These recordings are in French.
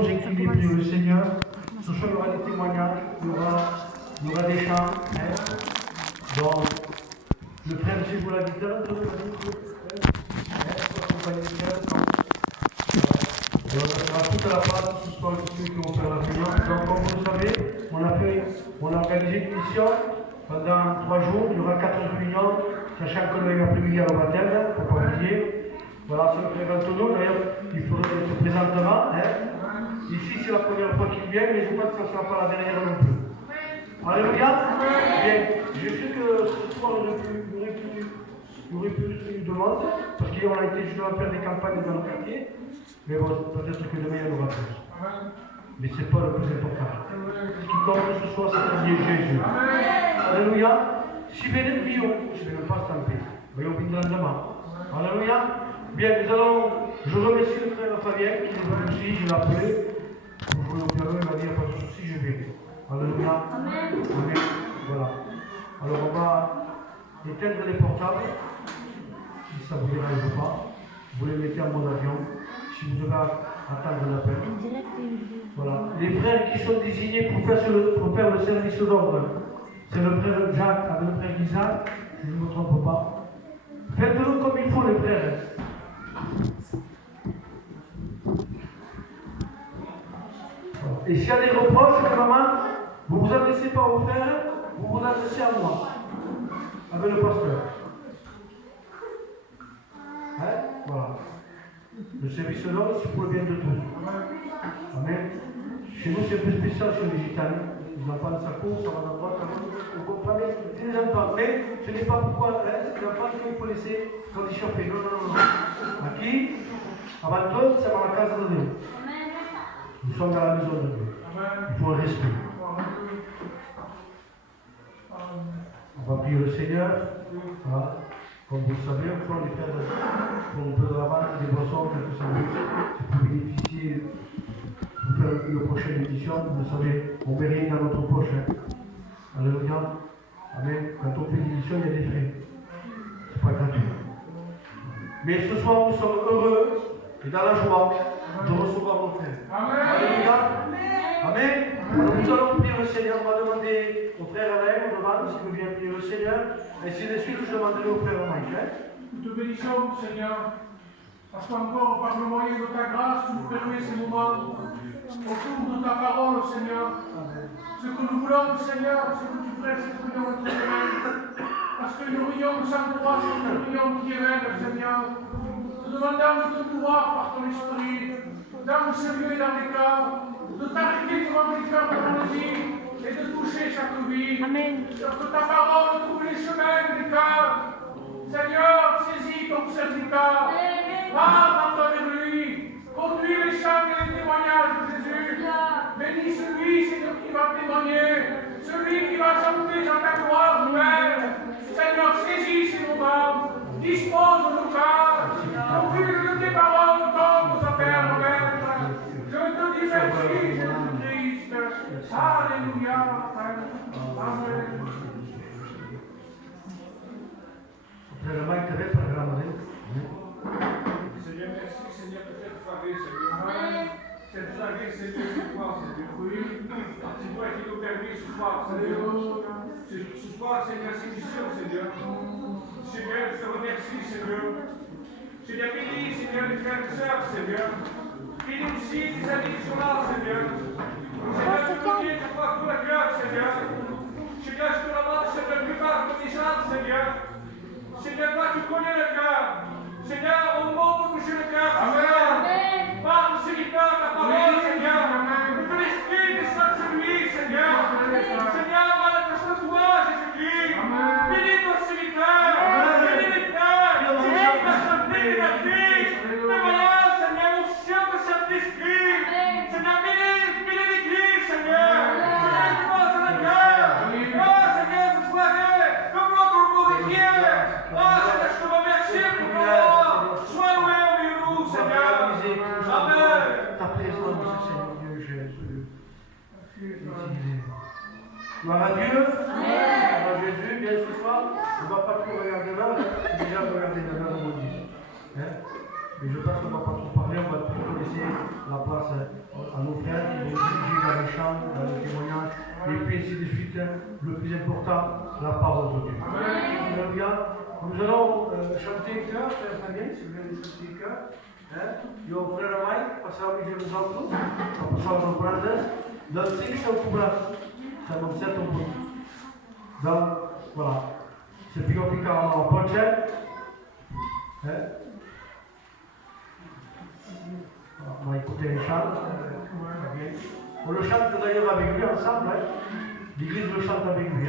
J'écris prier le Seigneur. Ce soir, il y aura des témoignages, il y aura des chants. Donc, le frère qui joue la guitare, pour accompagner le frère. Et on a toute la place ce soir de ceux qui vont faire la prière. Donc, comme vous le savez, on a organisé une mission pendant 3 jours. Il y aura 4 réunions, sachant que le après-midi à le baptême, il ne faut pas oublier. Voilà, c'est le frère Antonio, d'ailleurs, il se présentera. Ici, c'est la première fois qu'il vient, mais je pense que ce ne sera pas la dernière non plus. Alléluia. Bien, je sais que ce soir, il y aurait plus de demandes, parce qu'on a été justement faire des campagnes dans le quartier, mais bon, peut-être que demain, il y en aura plus. Mais ce n'est pas le plus important. Ce qui compte ce soir, c'est qu'il y ait Jésus. Alléluia. Si vous venez de Lyon, je ne vais pas stamper. Voyons bien demain. Alléluia. Bien, je remercie le frère Fabien qui est venu aussi, je l'ai appelé. Pour jouer au piano, il m'a dit, il n'y a pas de souci, je vais. Alléluia. Amen. Amen. Voilà. Alors on va éteindre les portables, si ça ne vous dérange pas. Vous les mettez en mode avion, si vous devez attendre l'appel. Voilà. Les frères qui sont désignés pour faire le service d'ordre, c'est le frère Jacques avec le frère Isaac, si je ne me trompe pas. Faites-le comme il faut, les frères. Et s'il y a des reproches, maman, vous ne vous adressez pas au frère, vous vous adressez à moi, avec le pasteur. Hein? Voilà. Le service d'ordre, c'est pour le bien de tous. Amen. Chez nous, c'est un peu spécial chez les gitanes. Les enfants, ça court, ça va à droite, vous comprenez? C'est des enfants. Mais ce n'est pas pourquoi, c'est des enfants qu'il faut laisser quand ils chauffent. Non. À qui? Avant tout, c'est dans la case de Dieu. Nous sommes dans la maison de Dieu. Il faut un respect. On va prier le Seigneur. Voilà. Comme vous le savez, on prend les frères pour un peu de la vente, des boissons, quelques sandwichs. C'est pour bénéficier, pour faire une prochaine édition. Vous le savez, on ne met rien dans notre poche. Alléluia. Amen. Quand on fait une édition, il y a des frais. Ce n'est pas gratuit. Mais ce soir, nous sommes heureux et dans la joie de recevoir mon frère. Amen. Alléluia. Amen. Alors nous allons prier le Seigneur. On va demander au frère Alain, on demande s'il veut bien prier le Seigneur. Et si de suite, je demanderai au frère Mike. Nous te bénissons, Seigneur, parce qu'encore par le moyen de ta grâce, tu nous permets ces moments autour de ta parole, Seigneur. Ce que nous voulons, Seigneur, c'est que tu prennes cette réunion entre tes mains. Parce qu'une réunion sans toi, c'est une réunion qui est vaine, Seigneur. Nous demandons de te pouvoir par ton esprit, dans ce lieu et dans les cœurs, de t'arrêter devant les cœurs devant les vies et de toucher chaque vie. Amen. Que ta parole trouve les chemins des cœurs. Seigneur, saisis ton serviteur. Va vers lui. Conduis les chants et les témoignages de Jésus. Bénis celui, Seigneur, qui va témoigner. Celui qui va chanter dans ta gloire, Père. Seigneur, saisis ces moments. Dispose de nos cœurs. Au fil de tes paroles, donne nos affaires, Père. Je te dis merci, Jésus-Christ. Alléluia. Amen. Frère Mike, tu avais pas le grand Seigneur, merci, Seigneur, de cette soirée, Seigneur. Cette soirée, Seigneur, ce soir, Seigneur. C'est toi qui nous permets ce soir, Seigneur. Ce soir, Seigneur, c'est mission, Seigneur. Seigneur, je te remercie, Seigneur. Seigneur, bénis, Seigneur, les frères et sœurs, Seigneur. Bénis aussi les amis qui sont là, Seigneur. Seigneur, je te prie de voir tout le cœur, Seigneur. Seigneur, je te demande, Seigneur, plus bas que les gens, Seigneur. Seigneur, toi, tu connais le cœur. Seigneur, au monde de toucher le cœur, Seigneur. Parle, Seigneur, ta parole, Seigneur. Que l'esprit descende sur lui, Seigneur. Seigneur, manifeste toi, Jésus-Christ. Bénis ton serviteur. Bénis les frères. Bénis la santé de la fille. Mais voilà, Seigneur, au ciel de cet esprit. Seigneur, bénis l'église, Seigneur. Seigneur, tu passes dans le cœur. Oh, Seigneur, ce soirée, comme notre glorifier. Oh, Seigneur, je te remercie pour ton nom. Sois loué au milieu de nous, Seigneur. Amen. Ta présence, Seigneur Dieu Jésus. Gloire à Dieu. Gloire à Jésus. Bien ce soir, on ne va pas trop regarder l'heure. Déjà regarder l'heure, on dit. Et je pense qu'on ne va pas trop parler, on va plutôt laisser la place à nos frères qui vont diriger dans les chants, dans les témoignages, et puis ainsi de suite. Le plus important, la parole de Dieu. Alléluia. Nous allons chanter un chœur, frère Fabien, si vous voulez chanter un chœur. E o frère Mike passava a nos outros, passava nos brandas, dans 5 ou cobrar, ça me sert un peu. Donc, voilà. C'est puis on fica en poche. On va écouter le chant. On le chante d'ailleurs avec lui ensemble. L'église le chante avec lui.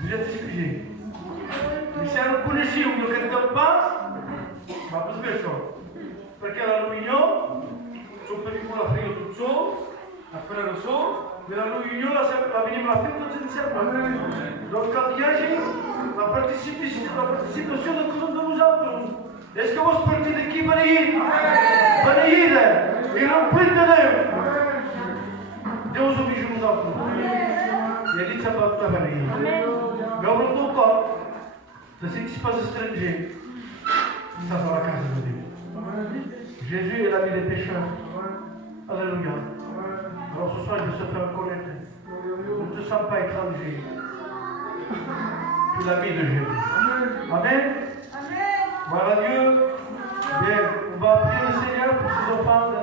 Vous êtes excusés. Mais se non conosciamo che non passa, ma per questo, perché la riunione, sono per il frega tutto ciò, a fare lo so, nella riunione la veniamo a fare tutti insieme. Donc quand il y a la participation de tous nous autres. Est-ce que vous partez de qui venir? Venir et remplir de Dieu. Deus oblige nous autres. E ali ça va pas venir. Mais on ne pas. C'est ce qui se passe étranger. Ça va la casa de Dieu. Jésus est l'ami des pécheurs. Alléluia. Alors ce soir, il veut se faire connaître. Ne te sens pas étranger. Tu es l'ami de Jésus. Amen. Voilà Dieu. Bien, on va prier le Seigneur pour ses offrandes.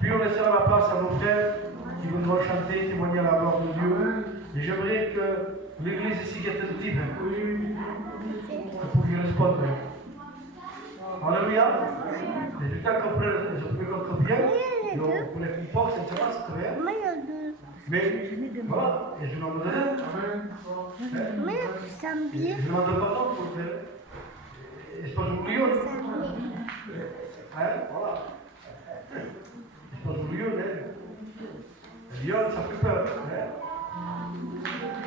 Puis on laissera la place à nos frères qui voudront chanter, témoigner la gloire de Dieu. Et j'aimerais que l'Église ici est attentive. Pour qu'il réponde. Alléluia. Et tout à comprendre, je peux comprendre bien. On est une porte, c'est ça, c'est très bien. Mais voilà, et je demande pardon. Je demande pardon pour que. Je pense que vous voilà. Je pense que vous le lion, ça fait peur.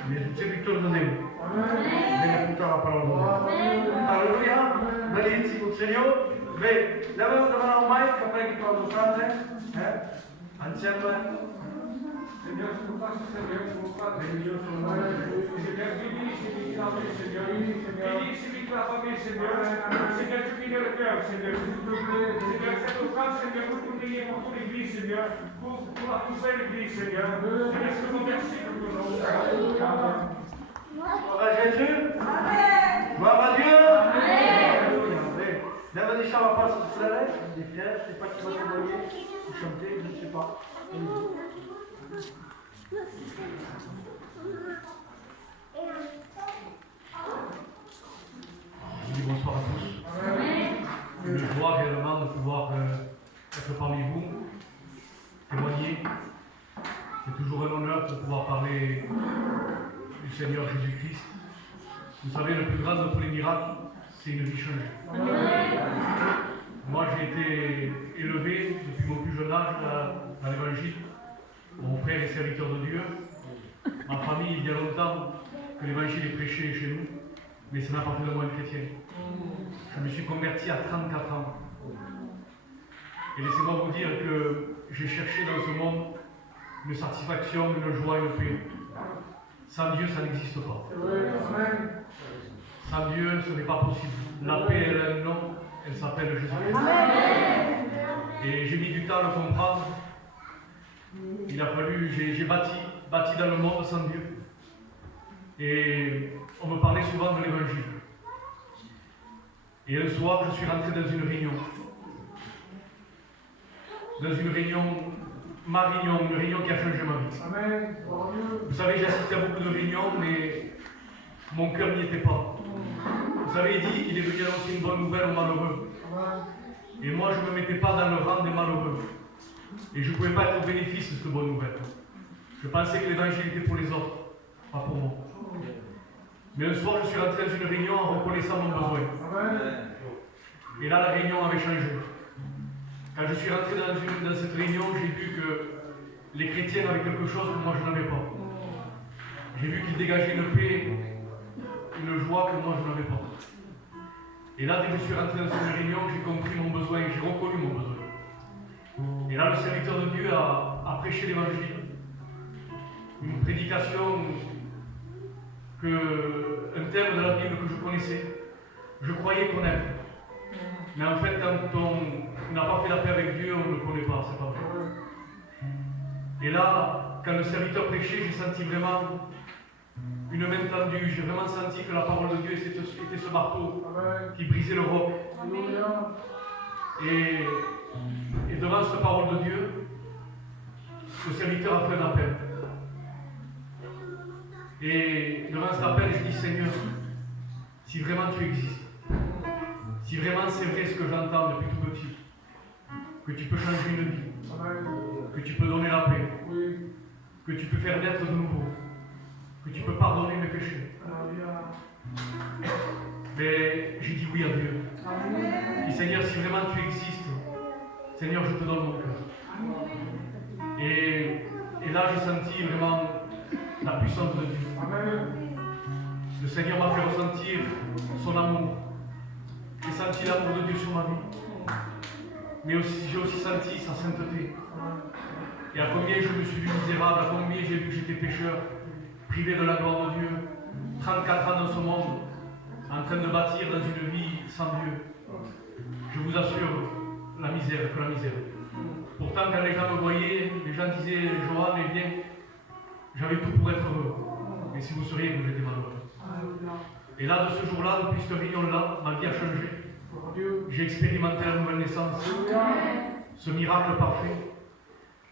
Mais c'est victoire de Dieu. Viene écouter la parole de Dieu. Alléluia. Benedici il Signore. Bene, davanti a Mike, après qu'il parle de frate, insieme. Seigneur, je vous passe, Seigneur, je vous passe, Seigneur, Seigneur, bénis la famille, Seigneur, bénis la famille, Seigneur, Seigneur, tu bénis le cœur, Seigneur, s'il te plaît, Seigneur, cette offrande, Seigneur, pour tout prier pour toute l'église, Seigneur, pour la nouvelle église, Seigneur, Seigneur, je te remercie pour ton nom, Amen. Gloire à Jésus. Amen. Gloire à Dieu. Amen. Deve deixar la s'il te plaît, des frères, je ne sais pas qui va témoigner, ou chanter, je ne sais pas. Je dis bonsoir à tous. Une joie réellement de pouvoir être parmi vous, témoigner. C'est toujours un honneur de pouvoir parler du Seigneur Jésus-Christ. Vous savez, le plus grand de tous les miracles, c'est une vie changée. Moi, j'ai été élevé depuis mon plus jeune âge dans l'Évangile. Mon frère est serviteur de Dieu. Ma famille, il y a longtemps que l'Évangile est prêché chez nous, mais ça n'a pas fait de moi un chrétien. Je me suis converti à 34 ans. Et laissez-moi vous dire que j'ai cherché dans ce monde une satisfaction, une joie, une paix. Sans Dieu, ça n'existe pas. Sans Dieu, ce n'est pas possible. La paix, elle a un nom, elle s'appelle Jésus-Christ. Et j'ai mis du temps à le comprendre. Il a fallu, j'ai bâti dans le monde sans Dieu. Et on me parlait souvent de l'Évangile. Et un soir, je suis rentré dans une réunion. Ma réunion, une réunion qui a changé ma vie. Amen. Vous savez, j'ai assisté à beaucoup de réunions, mais mon cœur n'y était pas. Vous savez, il dit qu'il est venu annoncer une bonne nouvelle aux malheureux. Et moi, je ne me mettais pas dans le rang des malheureux. Et je ne pouvais pas être au bénéfice de cette bonne nouvelle. Je pensais que l'évangile était pour les autres, pas pour moi. Mais un soir, je suis rentré dans une réunion en reconnaissant mon besoin. Et là, la réunion avait changé. Quand je suis rentré dans cette réunion, j'ai vu que les chrétiens avaient quelque chose que moi je n'avais pas. J'ai vu qu'ils dégageaient une paix, une joie que moi je n'avais pas. Et là, dès que je suis rentré dans cette réunion, j'ai compris mon besoin, j'ai reconnu mon besoin. Et là, le serviteur de Dieu a prêché l'évangile. Une prédication, un thème de la Bible que je connaissais. Je croyais connaître. Mais en fait, quand on n'a pas fait la paix avec Dieu, on ne le connaît pas, c'est pas vrai. Et là, quand le serviteur prêchait, j'ai senti vraiment une main tendue. J'ai vraiment senti que la parole de Dieu était ce marteau qui brisait le roc. Et devant cette parole de Dieu, le serviteur a fait un appel. Et devant cet appel, je dis Seigneur, si vraiment tu existes, si vraiment c'est vrai ce que j'entends depuis tout petit, que tu peux changer une vie, que tu peux donner la paix, que tu peux faire naître de nouveau, que tu peux pardonner mes péchés. Mais j'ai dit oui à Dieu. Et Seigneur, si vraiment tu existes, Seigneur, je te donne mon cœur. Et là, j'ai senti vraiment la puissance de Dieu. Le Seigneur m'a fait ressentir son amour. J'ai senti l'amour de Dieu sur ma vie. Mais j'ai aussi senti sa sainteté. Et à combien je me suis vu misérable, à combien j'ai vu que j'étais pécheur, privé de la gloire de Dieu, 34 ans dans ce monde, en train de bâtir dans une vie sans Dieu. Je vous assure, la misère. Pourtant, quand les gens me voyaient, les gens disaient, Johan, eh bien, j'avais tout pour être heureux. Mais si vous seriez, vous j'étais malheureux. Et là, de ce jour-là, depuis cette réunion-là, ma vie a changé. J'ai expérimenté la nouvelle naissance, ce miracle parfait.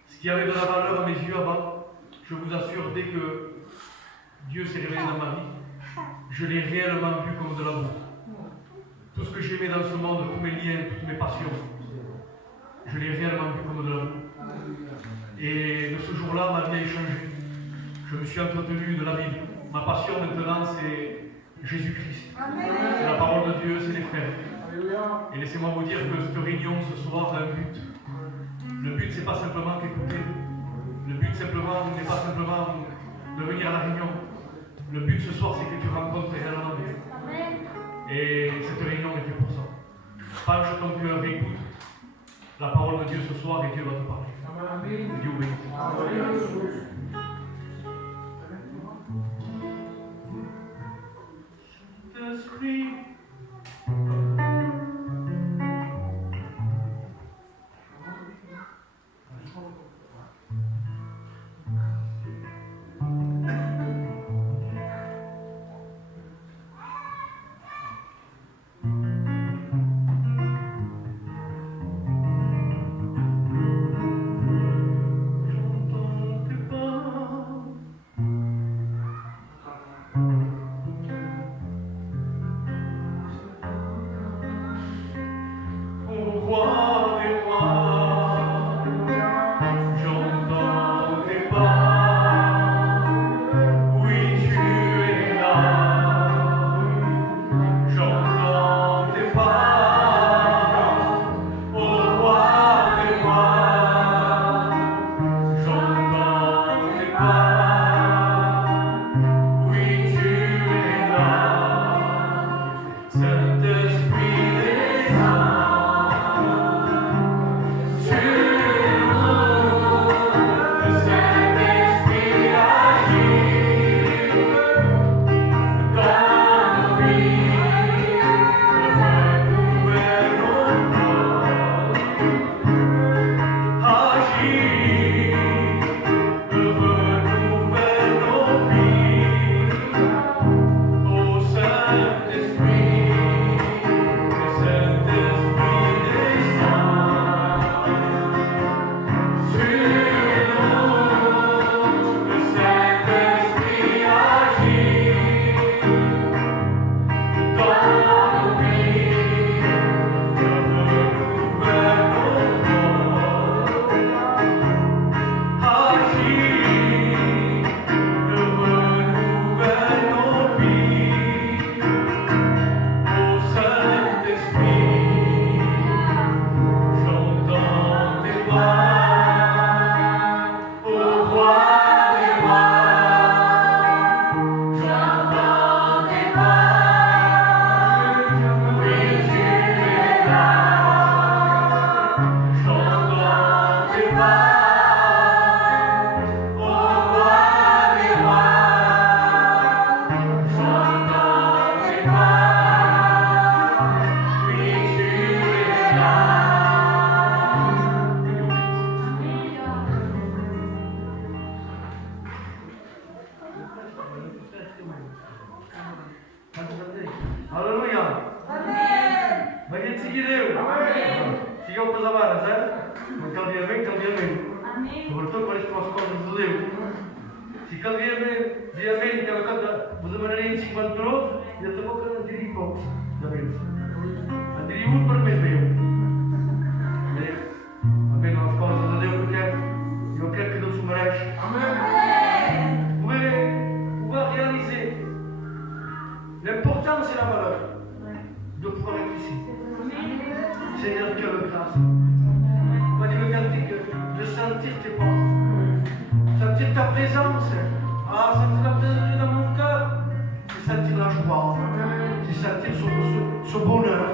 Ce qui avait de la valeur à mes yeux avant, je vous assure, dès que Dieu s'est révélé dans ma vie, je l'ai réellement vu comme de l'amour. Tout ce que j'aimais dans ce monde, tous mes liens, toutes mes passions, je l'ai réellement vu comme de l'amour. Et de ce jour-là, ma vie a changé. Je me suis entretenu de la Bible. Ma passion maintenant, c'est Jésus-Christ. C'est la parole de Dieu, c'est les frères. Et laissez-moi vous dire que cette réunion ce soir a un but. Le but, c'est pas simplement d'écouter. Le but n'est pas simplement de venir à la réunion. Le but ce soir, c'est que tu rencontres réellement Dieu. Et cette réunion est faite pour ça. Penche ton cœur, écoute la parole de Dieu ce soir et Dieu va te parler. Dieu bénisse. Esprit. Sigam pe zavară, da? Măcar dia bem. Sobretot quan és per les coses de Déu. Si cal dia bem, cada cop vos demanaré 50 euros i de tampoc en diria pocs de béns. En diria un per més meu. Amén a les coses de Déu perquè jo crec que Déu s'ho mereix. Vous pouvez réaliser l'importance et la valeur de pouvoir être ici. Seigneur, quelle grâce. On va dire le cantique, de sentir tes pas, sentir ta présence, sentir la présence de Dieu dans mon cœur, c'est sentir la joie, c'est sentir ce bonheur,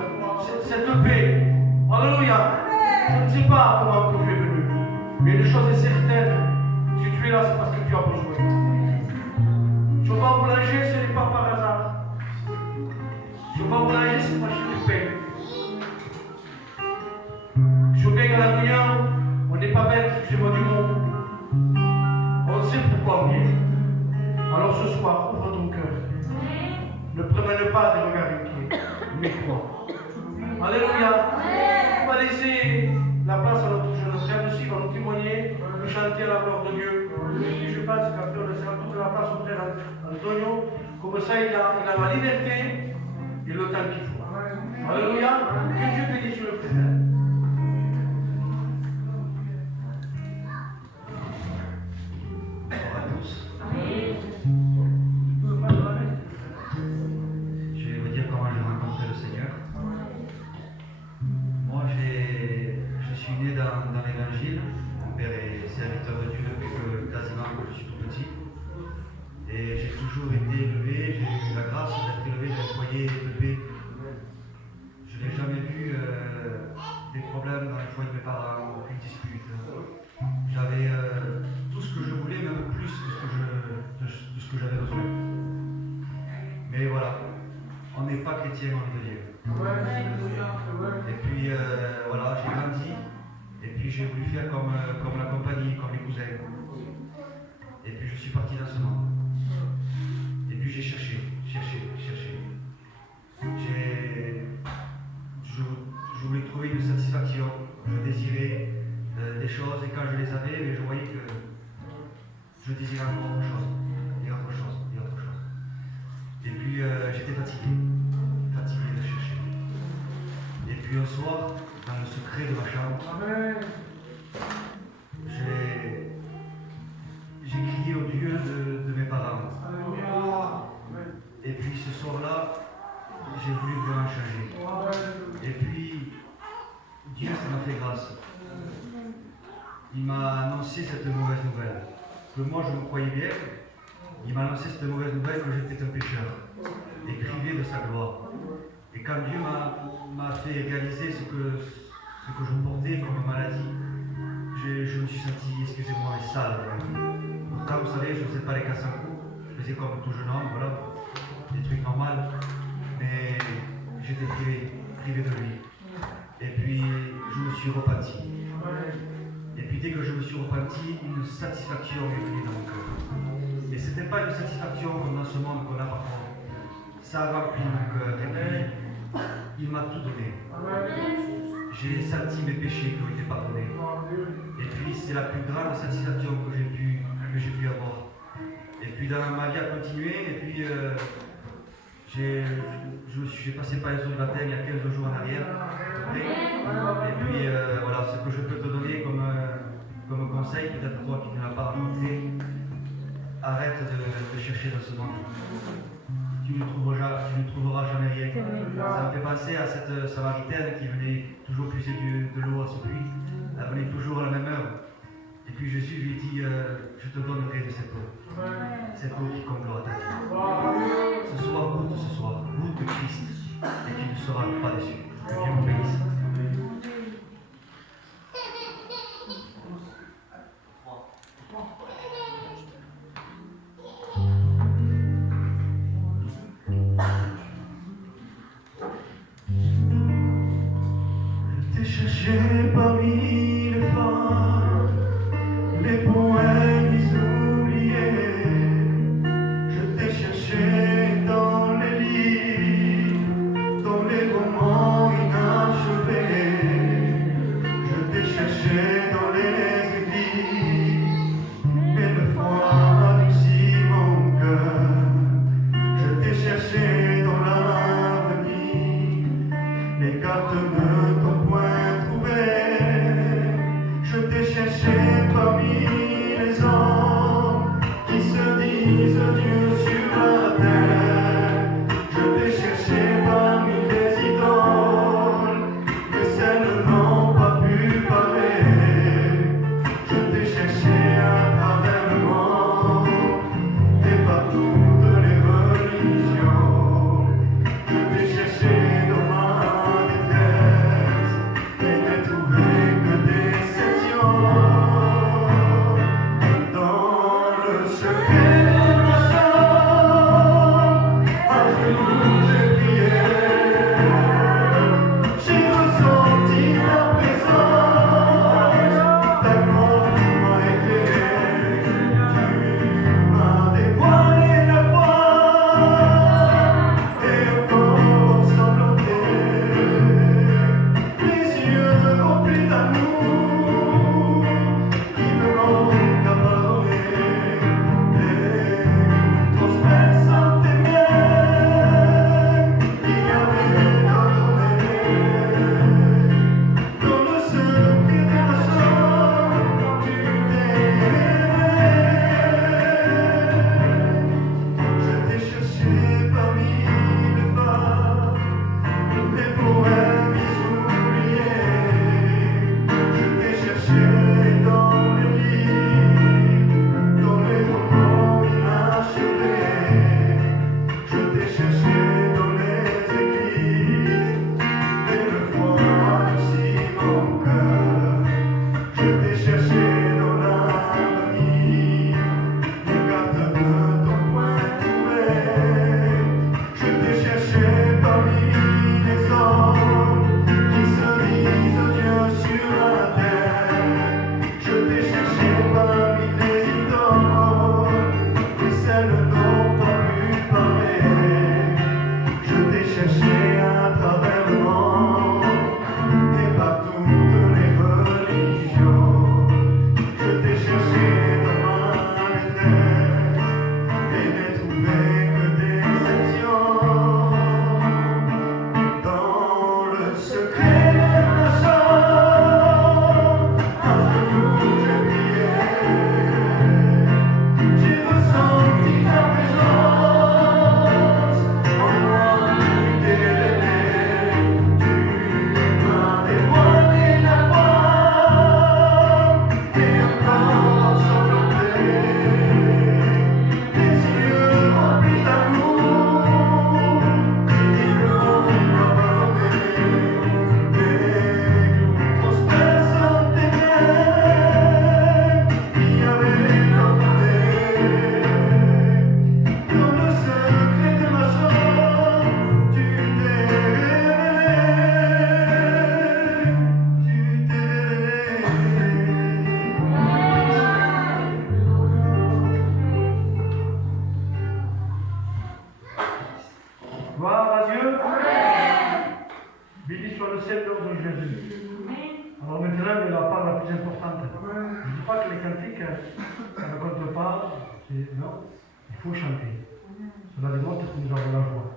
cette paix. Alléluia. Je ne sais pas comment tu es venu, mais une chose est certaine, si tu es là, c'est parce que tu as besoin. Je vais au boulanger, ce n'est pas par hasard. Je vais au boulanger, c'est parce que je paix. Je viens à la réunion, on n'est pas bête, excusez-moi du mot. On sait pourquoi on y est. Alors ce soir, ouvre ton cœur. Ne promène pas des regards inquiets, mais crois. Alléluia. On va laisser la place à notre jeune frère aussi, qui va nous témoigner, nous chanter à la gloire de Dieu. Et je pense qu'après on laissera toute la place au frère Antonio. Comme ça, il a la liberté et le temps qu'il faut. Alléluia. Que Dieu bénisse le frère. Je vais vous dire comment j'ai rencontré le Seigneur. Moi, je suis né dans l'évangile. Mon père est serviteur de Dieu depuis que quasiment que je suis tout petit. Et j'ai toujours été élevé, j'ai eu la grâce d'être élevé dans un foyer de paix. Je n'ai jamais vu des problèmes dans le foyer de mes parents, aucune dispute. J'avais tout ce que je voulais, même plus que ce que j'avais besoin. Mais voilà, on n'est pas chrétien, on est de Dieu. Et puis voilà, j'ai grandi, et puis j'ai voulu faire comme la compagnie, comme les cousins. Et puis je suis parti dans ce monde. Et puis j'ai cherché. Je voulais trouver une satisfaction, je désirais des choses, et quand je les avais, je voyais que je désirais encore autre chose. Et puis j'étais fatigué de chercher. Et puis un soir, dans le secret de ma chambre, j'ai crié au Dieu de mes parents. Et puis ce soir-là, j'ai voulu vraiment changer. Et puis Dieu, ça m'a fait grâce. Il m'a annoncé cette mauvaise nouvelle. Que moi je me croyais bien. Il m'a annoncé cette mauvaise nouvelle que j'étais un pécheur et privé de sa gloire. Et quand Dieu m'a fait réaliser ce que je portais comme maladie, je me suis senti, excusez-moi, sale. Pourtant, vous savez, je ne faisais pas les casses en cou, je faisais comme tout jeune homme, voilà, des trucs normaux, mais j'étais privé de lui. Et puis, je me suis repenti. Et puis, dès que je me suis repenti, une satisfaction est venue dans mon cœur. Et ce n'était pas une satisfaction comme dans ce monde qu'on a parfois. Ça a rempli mon cœur. Et puis, il m'a tout donné. J'ai senti mes péchés qui ont été pardonnés. Et puis, c'est la plus grande satisfaction que j'ai pu avoir. Et puis, ma vie a continué. Et puis, j'ai passé par les eaux du baptême il y a 15 jours en arrière. Et puis, voilà, ce que je peux te donner comme conseil, peut-être toi qui ne l'as pas rencontré, arrête de chercher dans ce monde. Tu ne trouveras jamais rien. Ça me fait penser à cette Samaritaine qui venait toujours puiser de l'eau à ce puits. Elle venait toujours à la même heure. Et puis Jésus lui dit, je te donnerai de cette eau qui comblera ta vie. Ce soir, goûte de Christ, et tu ne seras pas déçu. Que Dieu vous bénisse. Cherché parmi les femmes, les poèmes oubliés. Je t'ai cherché dans les livres, dans les romans inachevés. faut chanter. Cela démontre que nous avons la joie.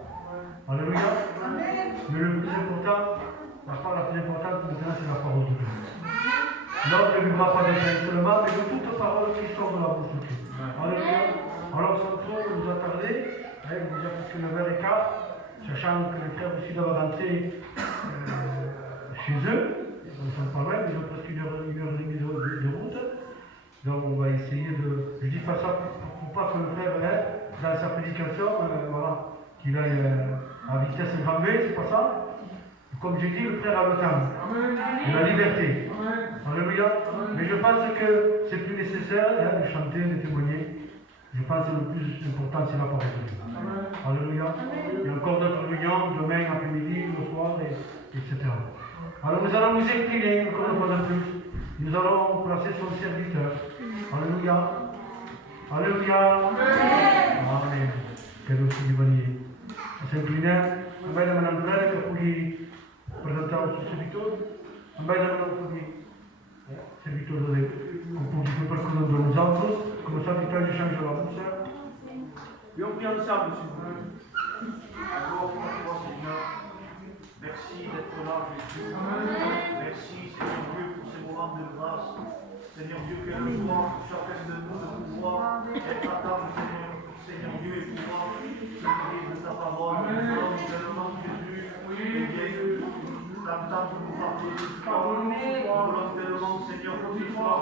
Alléluia. Mais le plus important, la part la plus importante maintenant, c'est la parole de Dieu. L'homme ne vivra pas de pain seulement, mais de toute parole qui sort de la bouche de Dieu. Alléluia. Alors sans trop nous attarder, déjà presque 9h15, sachant que les frères aussi doivent rentrer chez eux, ils ne sont pas loin, ils ont presque une heure et demie de route. Donc on va essayer de... Je dis pas ça pour pas que le frère, dans sa prédication, voilà, qu'il aille à vitesse grand V, c'est pas ça. Comme j'ai dit, le frère a le temps, de la liberté. Alléluia. Mais je pense que c'est plus nécessaire de chanter, de témoigner. Je pense que le plus important, c'est la parole de Dieu. Alléluia. Il y a encore d'autres réunions, demain, après-midi, le soir, etc. Alors nous allons nous incliner, encore une fois de plus. Nous allons placer son serviteur. Alléluia. Alléluia. Amen. Quel aussi du vanier. S'incliner. Ambaye na Andrea che poi presentare il servitore. Ambaye na poi servitore un po' di qualcuno de nous autres. Comme ça, Victor échange la bouche. Et on prie ensemble, s'il vous plaît. Merci d'être là, Jésus. Merci, Seigneur Dieu, pour ces moments de grâce. Seigneur Dieu, quelle joie pour chacun de nous de pouvoir être à table, Seigneur Dieu, et pouvoir se nourrir de ta parole. Nous allons tellement, Jésus, t'entendre nous parler de toi. Nous voulons tellement, Seigneur, que ce soir,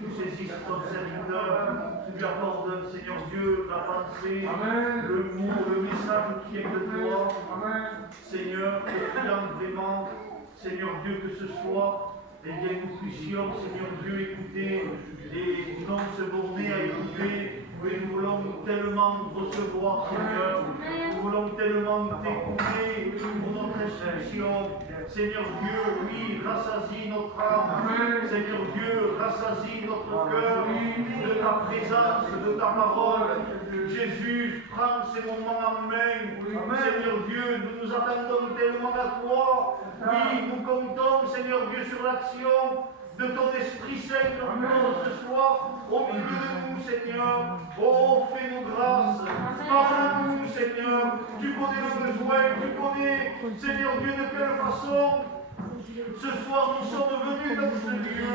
tu saisisses ton serviteur, tu lui accordes, Seigneur Dieu, la pensée, le mot, le message qui est de toi. Seigneur, et prions vraiment, Seigneur Dieu, que ce soir, eh bien, nous puissions, Seigneur Dieu, écouter et non se borner à écouter. Oui, nous voulons tellement recevoir, Seigneur. Nous voulons tellement t'écouter pour notre instruction. Seigneur Dieu, oui, rassasie notre âme. Seigneur Dieu, rassasie notre cœur de ta présence, de ta parole. Jésus, prends ces moments en main. Seigneur Dieu, nous nous attendons tellement à toi. Oui, nous comptons, Seigneur Dieu, sur l'action de ton Esprit Saint encore ce soir, au milieu de nous, Seigneur. Oh, fais-nous grâce. Parle-nous, Seigneur. Tu connais le besoin, tu connais, Seigneur Dieu, de quelle façon ce soir nous sommes venus dans ce lieu,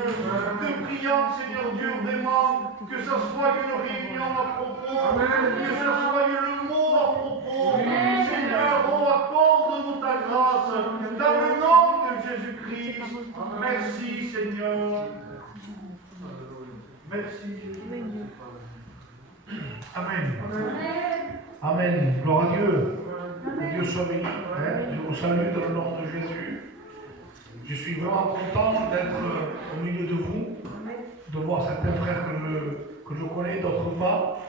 te priant, Seigneur Dieu, vraiment, que ce soit une réunion à propos, que ce soit le mot à propos. Seigneur, oh, accorde-nous ta grâce, dans le nom de Jésus-Christ. Merci, Seigneur. Merci, Jésus. Amen. Amen. Gloire à Dieu. Que Dieu soit béni. Je vous salue dans le nom de Jésus. Je suis vraiment content d'être au milieu de vous, de voir certains frères que je connais, d'autres pas.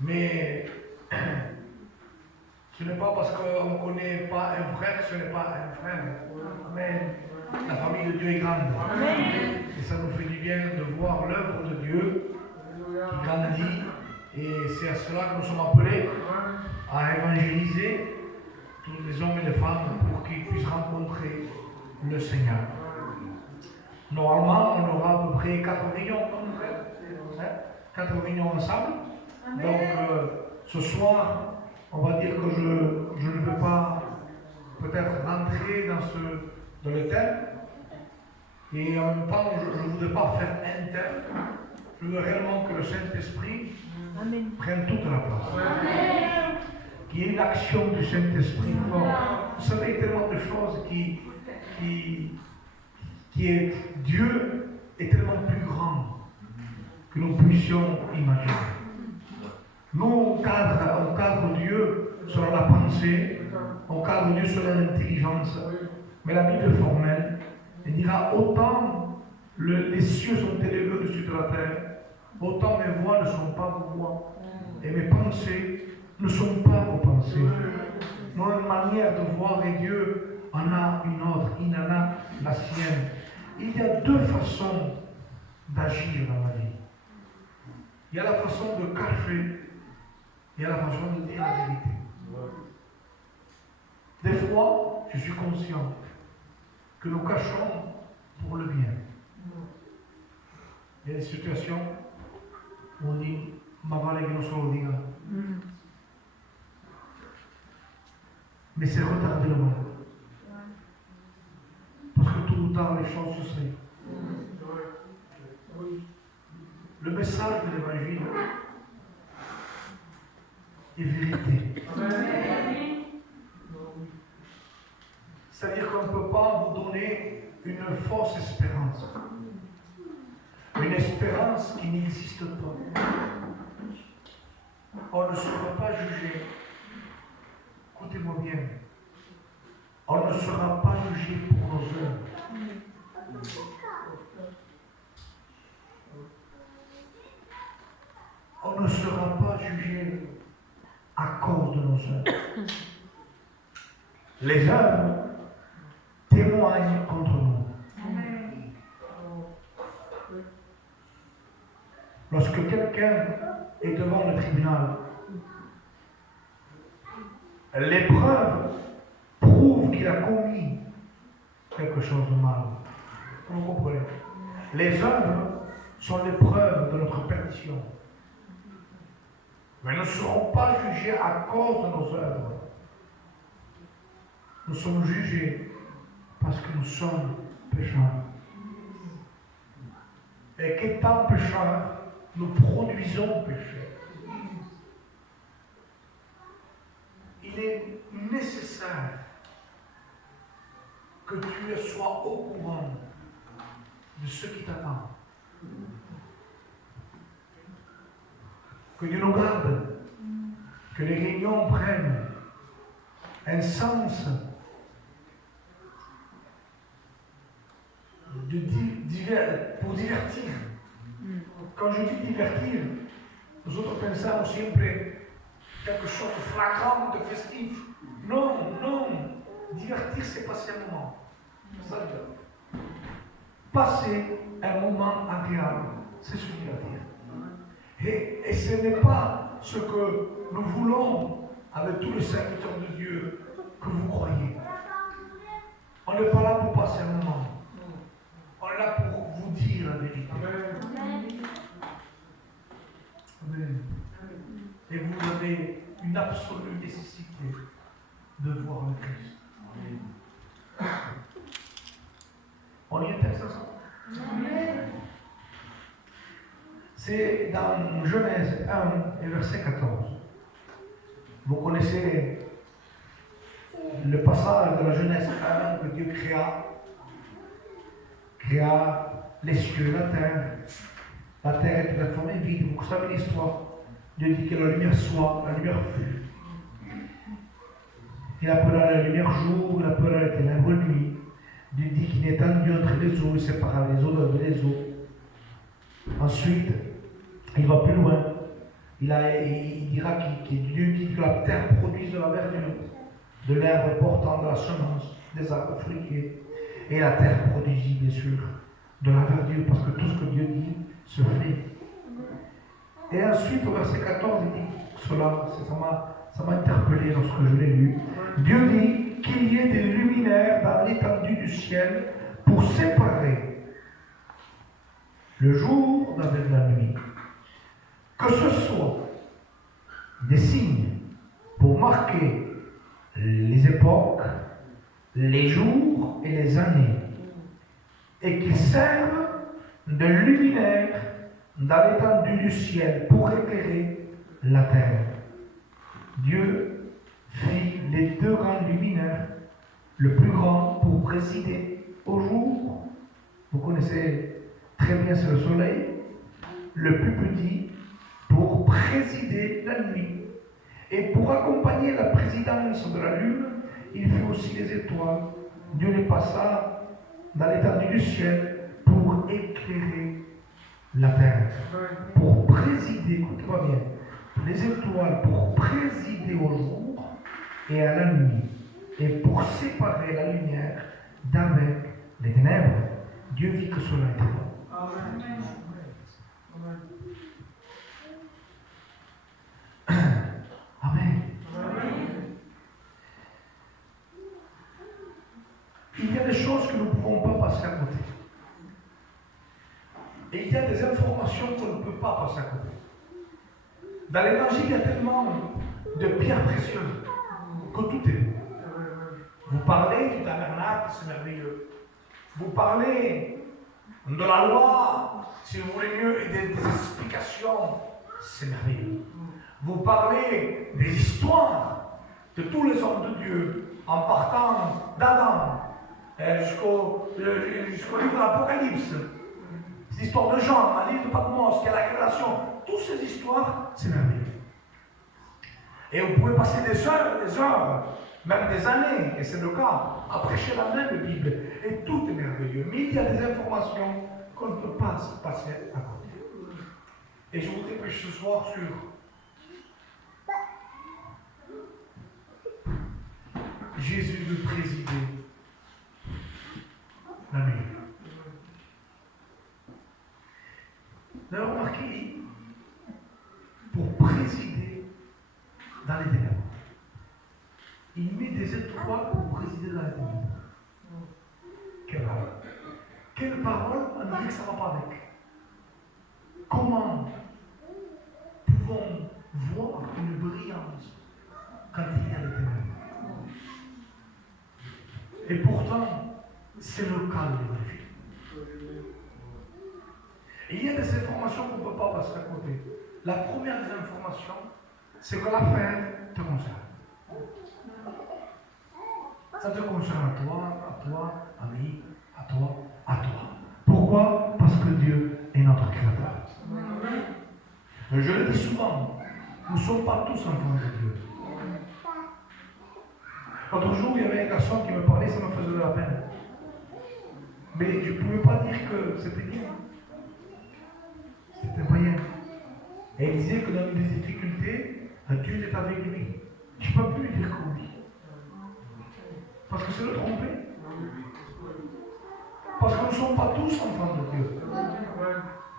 Mais ce n'est pas parce qu'on ne connaît pas un frère que ce n'est pas un frère. Amen. La famille de Dieu est grande. Et ça nous fait du bien de voir l'œuvre de Dieu qui grandit. Et c'est à cela que nous sommes appelés à évangéliser tous les hommes et les femmes pour qu'ils puissent rencontrer le Seigneur. Normalement, on aura à peu près 4 réunions, 4 réunions ensemble. Donc, ce soir, on va dire que je ne veux pas peut-être rentrer dans le thème. Et en même temps, je ne voudrais pas faire un thème. Je veux réellement que le Saint-Esprit prenne toute la place. Qu'il y ait une action du Saint-Esprit fort. Vous savez, il y a tellement de choses Dieu est tellement plus grand que nous puissions imaginer. Nous, on cadre Dieu selon la pensée, on cadre Dieu selon l'intelligence. Mais la Bible est formelle. Elle dira autant les cieux sont élevés au-dessus de la terre, autant mes voix ne sont pas vos voix, et mes pensées ne sont pas vos pensées. Notre manière de voir et Dieu en a une autre, il en a la sienne. Il y a 2 façons d'agir dans la vie. Il y a la façon de cacher, il y a la façon de dire la vérité. Des fois, je suis conscient que nous cachons pour le bien. Il y a des situations où on dit, ma vale que non se lo diga. mais c'est retarder le malheur. Parce que tôt ou tard, les choses se seraient. Le message de l'évangile est vérité. C'est-à-dire qu'on ne peut pas vous donner une fausse espérance. Une espérance qui n'existe pas. On ne sera pas jugé. Écoutez-moi bien. On ne sera pas jugé pour nos œuvres. On ne sera pas jugé à cause de nos œuvres. Les œuvres témoignent contre nous. Lorsque quelqu'un est devant le tribunal, les preuves prouvent qu'il a commis quelque chose de mal. Vous comprenez? Les œuvres sont les preuves de notre perdition. Mais nous ne serons pas jugés à cause de nos œuvres. Nous sommes jugés parce que nous sommes pécheurs. Et qu'étant pécheurs, nous produisons péché. Il est nécessaire que tu sois au courant de ce qui t'attend. Que Dieu nous garde, que les réunions prennent un sens pour divertir. Quand je dis divertir, nous autres pensons sempre quelque chose de flagrant, de festif. Non, non. Divertir, c'est passer un moment. Ça veut dire. Passer un moment agréable, c'est se divertir. Et ce n'est pas ce que nous voulons avec tous les serviteurs de Dieu que vous croyez. On n'est pas là pour passer un moment. On est là pour vous dire la vérité. Amen. Et vous avez une absolue nécessité de voir le Christ. Amen. On y est ensemble. C'est dans Genèse 1 et verset 14. Vous connaissez le passage de la Genèse 1 que Dieu créa les cieux et la terre. La terre était informée vide. Vous savez l'histoire. Dieu dit que la lumière soit, la lumière fut. Il appela la lumière jour, il appela les ténèbres nuit. Dieu dit qu'il étendit entre les eaux, il sépara les eaux de les eaux. Ensuite, il va plus loin. Il dira qu'il Dieu dit que la terre produise de la verdure, de l'herbe portant de la semence, des arbres fruitiers. Et la terre produisit bien sûr de la verdure, parce que tout ce que Dieu dit se fait. Et ensuite, au verset 14, il dit cela, ça m'a interpellé lorsque je l'ai lu. Dieu dit qu'il y ait des luminaires dans l'étendue du ciel pour séparer le jour d'avec la nuit. Que ce soit des signes pour marquer les époques, les jours et les années, et qu'ils servent de luminaires dans l'étendue du ciel pour éclairer la terre. Dieu fit les deux grands luminaires, le plus grand pour présider au jour, vous connaissez très bien, c'est le soleil, le plus petit pour présider la nuit. Et pour accompagner la présidence de la lune, il fit aussi les étoiles. Dieu les passa dans l'étendue du ciel pour éclairer la terre, pour présider, écoutez-moi bien, les étoiles pour présider au jour et à la nuit, et pour séparer la lumière d'avec les ténèbres. Dieu vit que cela était bon. Amen. Amen. Il y a des choses que nous ne pouvons pas passer à côté. Et il y a des informations qu'on ne peut pas passer à côté. Dans l'évangile, il y a tellement de pierres précieuses que tout est. Vous parlez du tabernacle, c'est merveilleux. Vous parlez de la loi, si vous voulez mieux, et des explications, c'est merveilleux. Vous parlez des histoires de tous les hommes de Dieu, en partant d'Adam jusqu'au livre de l'Apocalypse. L'histoire de Jean, la livre de Patmos, qui est la révélation, toutes ces histoires, c'est merveilleux. Et vous pouvez passer des heures, même des années, et c'est le cas, à prêcher la même Bible. Et tout est merveilleux. Mais il y a des informations qu'on ne peut pas se passer à côté. Et je voudrais prêcher ce soir sur Jésus de présider la nuit. Vous avez remarqué, pour présider dans les ténèbres, il met des étoiles pour présider dans les ténèbres. Quelle parole, on dirait que ça ne va pas avec. Comment pouvons-nous voir une brillance quand il y a les ténèbres? Et pourtant, c'est le cas de l'évangile. Et il y a des informations qu'on ne peut pas passer à côté. La première des informations, c'est que la fin te concerne. Ça te concerne à toi, ami, à toi. Pourquoi? Parce que Dieu est notre Créateur. Je le dis souvent, nous ne sommes pas tous enfants de Dieu. L'autre jour, il y avait un garçon qui me parlait, ça me faisait de la peine. Mais je ne pouvais pas dire que c'était bien. C'était moyen. Et il disait que dans des difficultés, Dieu était avec lui. Je ne peux plus lui dire que oui. Parce que c'est le tromper. Parce que nous ne sommes pas tous enfants de Dieu.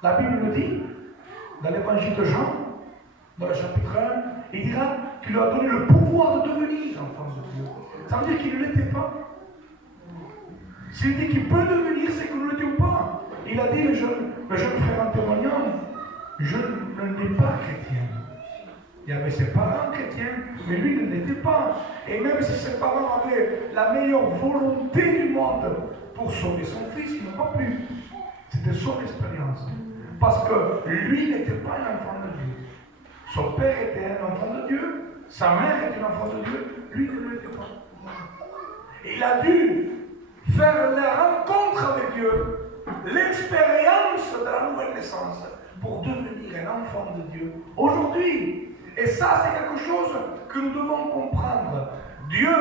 La Bible nous dit, dans l'évangile de Jean, dans le chapitre 1, il dira qu'il lui a donné le pouvoir de devenir enfant de Dieu. Ça veut dire qu'il ne l'était pas. S'il dit qu'il peut devenir, c'est que nous ne l'étions pas. Il a dit, le jeune frère en témoignant, je n'étais pas chrétien. Il y avait ses parents chrétiens, mais lui ne l'était pas. Et même si ses parents avaient la meilleure volonté du monde pour sauver son fils, il n'a pas pu. C'était son expérience. Parce que lui n'était pas un enfant de Dieu. Son père était un enfant de Dieu, sa mère était un enfant de Dieu, lui ne l'était pas. Il a dû faire la rencontre avec Dieu, l'expérience de la nouvelle naissance, pour devenir un enfant de Dieu aujourd'hui. Et ça, c'est quelque chose que nous devons comprendre. Dieu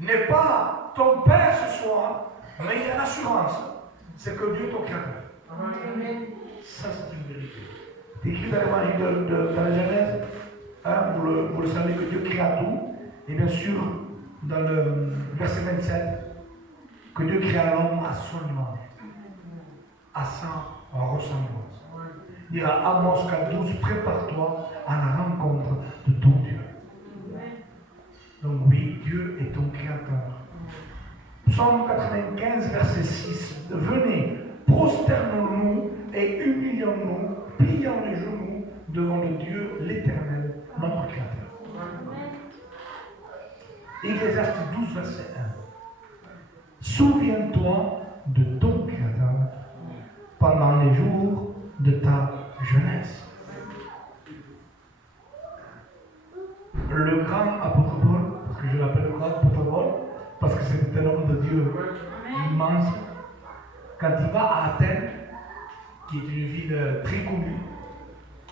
n'est pas ton père ce soir, mais il y a une assurance. C'est que Dieu est ton créateur. Ça, c'est une vérité. C'est écrit dans l'évangile de la Genèse, vous le savez que Dieu créa tout. Et bien sûr, dans le verset 27, que Dieu créa l'homme à son image, à sa ressemblance. Il dira Amos 4:12, prépare-toi à la rencontre de ton Dieu. Donc oui, Dieu est ton créateur. Psaume 95, verset 6. Venez, prosternons-nous et humilions-nous, plions les genoux devant le Dieu l'Éternel, notre créateur. Ecclésiaste 12, verset 1. Souviens-toi de ton créateur pendant les jours de ta jeunesse. Le grand apôtre Paul, parce que je l'appelle le grand apôtre Paul, parce que c'était un homme de Dieu immense, quand il va à Athènes, qui est une ville très connue,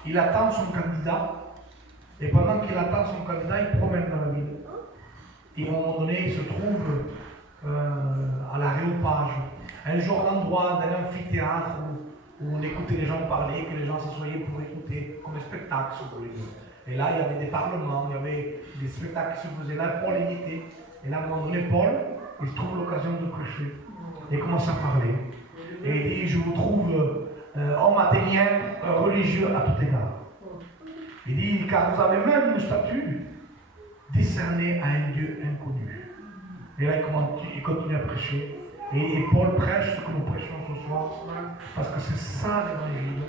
il attend son candidat, et pendant qu'il attend son candidat, il promène dans la ville. Et à un moment donné, il se trouve à l'Aréopage, un genre d'endroit, d'un amphithéâtre où on écoutait les gens parler, que les gens s'assoyaient pour écouter, comme un spectacle, si vous voulez. Et là, il y avait des parlements, il y avait des spectacles qui se faisaient. Là, Paul y était. Et là, à un moment donné, Paul, il trouve l'occasion de prêcher. Et il commence à parler. Et il dit, je vous trouve homme athénien, religieux à tout égard. Il dit, car vous avez même une statue discernée à un Dieu inconnu. Et là, il continue à prêcher. Et Paul prêche ce que nous prêchons ce soir, parce que c'est ça l'évangile.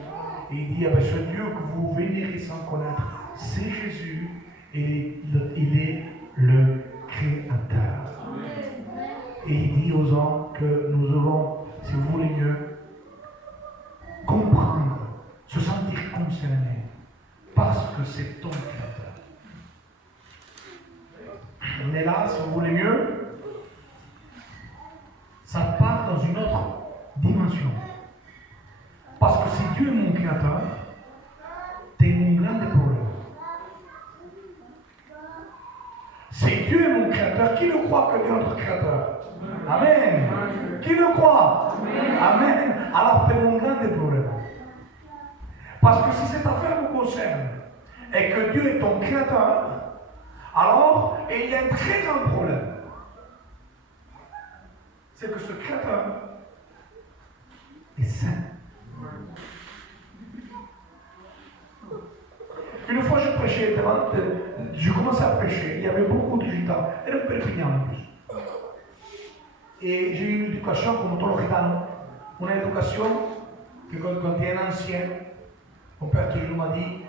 Et il dit, ce Dieu que vous vénérez sans connaître, c'est Jésus, et il est le Créateur. parce que c'est ton Créateur. On est là, si vous voulez mieux, ça part dans une autre dimension. Parce que si Dieu est mon Créateur, t'es mon grand problème. Si Dieu est mon Créateur, qui le croit que Dieu est notre Créateur? Amen. Qui le croit? Amen. Alors t'es mon grand problème. Parce que si cette affaire vous concerne et que Dieu est ton Créateur, alors il y a un très grand problème. C'est que ce Créateur est saint. Une fois je prêchais, je commençais à prêcher, il y avait beaucoup de gitans, et le Perpignan en plus. Et j'ai eu une éducation comme tout le gitano, une éducation que quand tu es un ancien, mon père toujours m'a dit,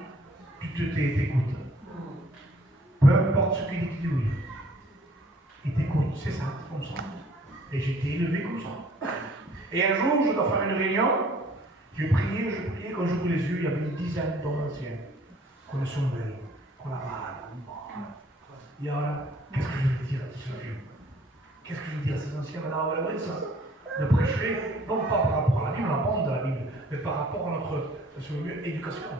tu t'écoutes. Peu importe ce qu'il dit, tu dis oui. Il t'écoute, c'est ça, comme ça. Et j'ai été élevé comme ça. Et un jour, je dois faire une réunion, je priais, quand j'ouvre les yeux, il y avait une dizaine d'hommes anciens. Con le sombrero, con la barba. Et alors, qu'est-ce que je veux dire à ces vieux? Qu'est-ce que je veux dire à ces anciens? Maintenant, on va ça. De prêcher, non pas par rapport à la Bible, on apprend de la Bible, mais par rapport à notre éducation.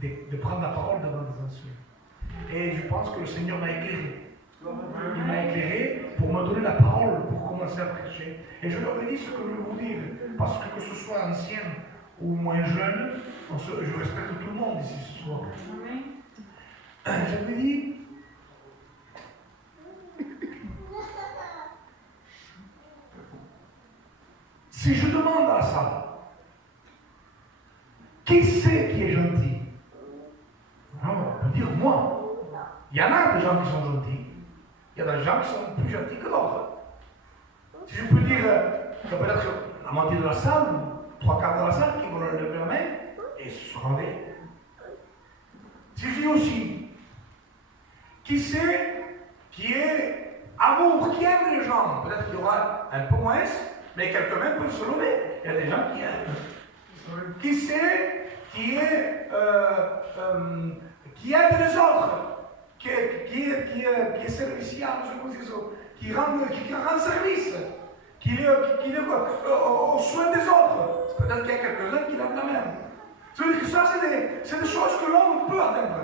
De prendre la parole devant les anciens. Et je pense que le Seigneur m'a éclairé. Il m'a éclairé pour me donner la parole, pour commencer à prêcher. Et je leur ai dit ce que je veux vous dire, parce que ce soit ancien ou moins jeune, je respecte tout le monde ici ce soir. Je me dis, si je demande à ça, qui c'est qui est gentil? Alors, on peut dire moi. Il y en a des gens qui sont gentils. Il y a des gens qui sont plus gentils que d'autres. Si je peux dire, ça peut être la moitié de la salle, 3/4 de la salle qui vont lever la main et se relever. Si je dis aussi, qui c'est qui est amour, qui aime les gens? Peut-être qu'il y aura un peu moins, mais quelques mains peuvent se lever. Il y a des gens qui aiment. Qui c'est qui est qui aide les autres? Qui est servicial, qui rend service, qui est au soin des autres. Peut-être qu'il y a quelques-uns qui lèvent la main. C'est-à-dire que ça, c'est des choses que l'homme peut atteindre.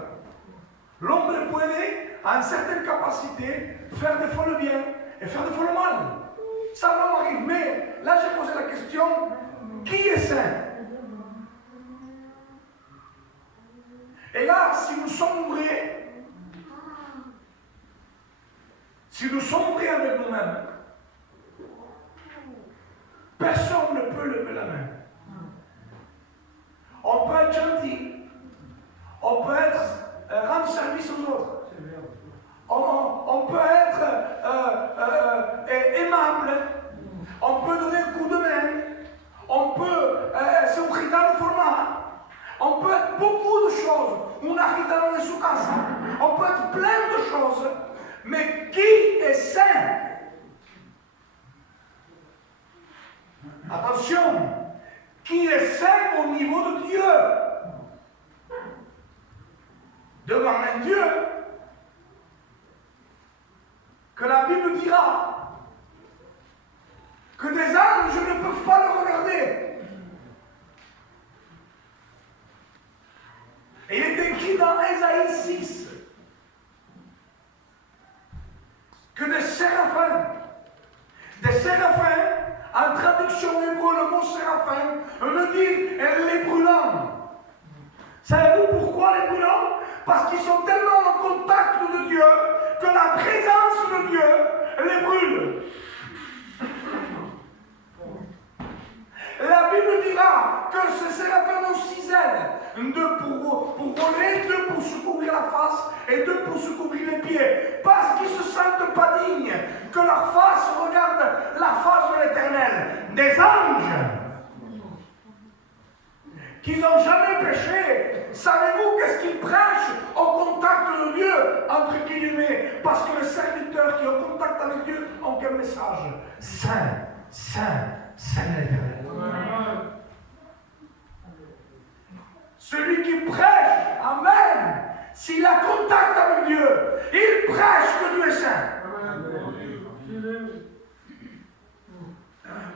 L'homme peut aider à une certaine capacité, faire des fois le bien et faire des fois le mal. Ça l'homme arrive. Mais là, j'ai posé la question, qui est saint? Et là, si nous sommes vrais, avec nous-mêmes, personne ne peut lever la main. On peut être gentil, on peut rendre service aux autres, on peut être aimable, on peut donner un coup de main, on peut se un format, on peut être beaucoup de choses, on peut être plein de choses. Mais qui est saint? Attention, qui est saint au niveau de Dieu? Devant un Dieu que la Bible dira que des anges ne peuvent pas le regarder. Et il est écrit dans Ésaïe 6 que des séraphins, en traduction hébreu, le mot séraphin veut dire les brûlants. Savez-vous pourquoi les brûlants? Parce qu'ils sont tellement en contact de Dieu que la présence de Dieu les brûle. La Bible dira que ces séraphins ont 6 ailes, 2 pour voler, 2 pour se couvrir la face et 2 pour se couvrir les pieds, parce qu'ils ne se sentent pas dignes que leur face regarde la face de l'Éternel. Des anges qui n'ont jamais péché, savez-vous qu'est-ce qu'ils prêchent au contact de Dieu, entre guillemets, parce que les serviteurs qui ont contact avec Dieu ont qu'un message: Saint, Saint, Saint l'Éternel. Celui qui prêche, Amen, s'il a contact avec Dieu, il prêche que Dieu est saint.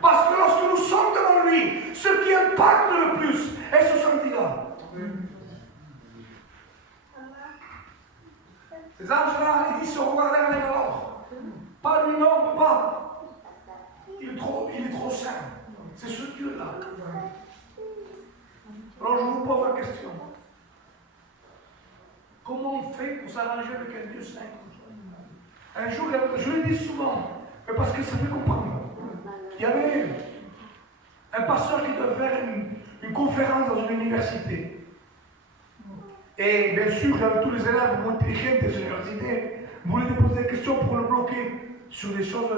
Parce que lorsque nous sommes devant lui, ce qui impacte le plus est ce sentiment. Ces anges-là, ils se regardèrent l'un à l'autre. Pas lui, non, papa. Il est trop saint. C'est ce Dieu-là. Alors je vous pose la question. Comment on fait pour s'arranger avec un Dieu saint? Un jour, je le dis souvent, mais parce que ça fait comprendre. Il y avait un pasteur qui devait faire une conférence dans une université. Et bien sûr, j'avais tous les élèves moins intelligents des universités voulaient poser des questions pour le bloquer sur des choses,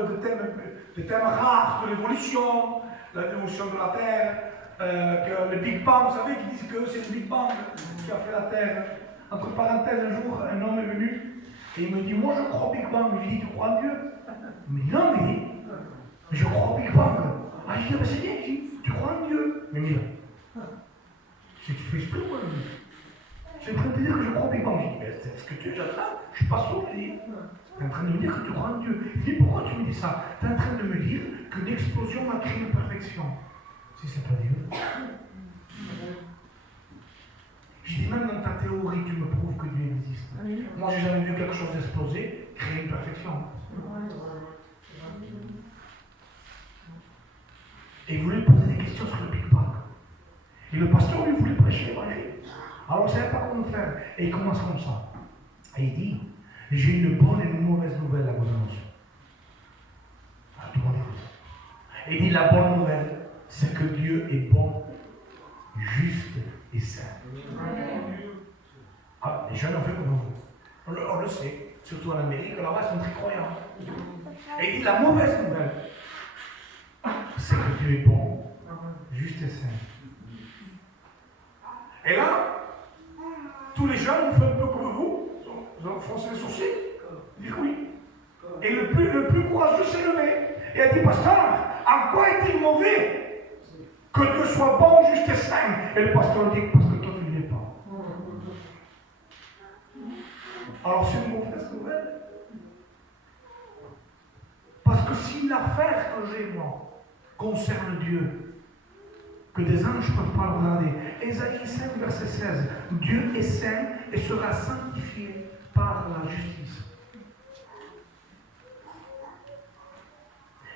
des thèmes rares, de l'évolution de la Terre, que le Big Bang, vous savez, qui disent que c'est le Big Bang qui a fait la Terre. Entre parenthèses, un jour, un homme est venu et il me dit, moi je crois au Big Bang. Je lui dis, tu crois en Dieu? Mais non, mais je crois au Big Bang. Ah, je dis, c'est bien, tu crois en Dieu? Mais Mila, si tu fais exprès, moi, je suis en train de te dire que je crois au Big Bang. Je dis, mais est-ce que tu es là? Je suis pas sûr, je dis. Tu es en train de me dire que tu crois en Dieu. Je dis, pourquoi tu me dis ça? Tu es en train de me dire qu'une explosion a créé une perfection. Si c'est pas Dieu. Je dis, même dans ta théorie, tu me prouves que Dieu existe. Moi, j'ai jamais vu quelque chose exploser, créer une perfection. Et il voulait poser des questions sur le Big Bang. Et le pasteur lui voulait prêcher l'évangile. Alors, on ne savait pas comment faire. Et il commence comme ça. Et il dit, j'ai une bonne et une mauvaise nouvelle à vous annoncer. Alors, tout le monde écoute. Et il dit, la bonne nouvelle, c'est que Dieu est bon, juste et saint. Ah, les jeunes ont fait comme vous. On le sait. Surtout en Amérique, là-bas, ils sont très croyants. Et il dit, la mauvaise nouvelle, c'est que Dieu est bon, juste et saint. Et là, tous les jeunes ont fait un peu comme vous, ils ont froncé les sourcils, ils disent oui. Et le plus courageux s'est levé et a dit, pasteur, en quoi est-il mauvais que Dieu soit bon, juste et saint? Et le pasteur dit, parce que toi tu ne l'es pas. Alors c'est une mauvaise nouvelle. Parce que si l'affaire que j'ai moi concerne Dieu, que des anges ne peuvent pas le regarder. Ésaïe 5, verset 16. Dieu est saint et sera sanctifié par la justice.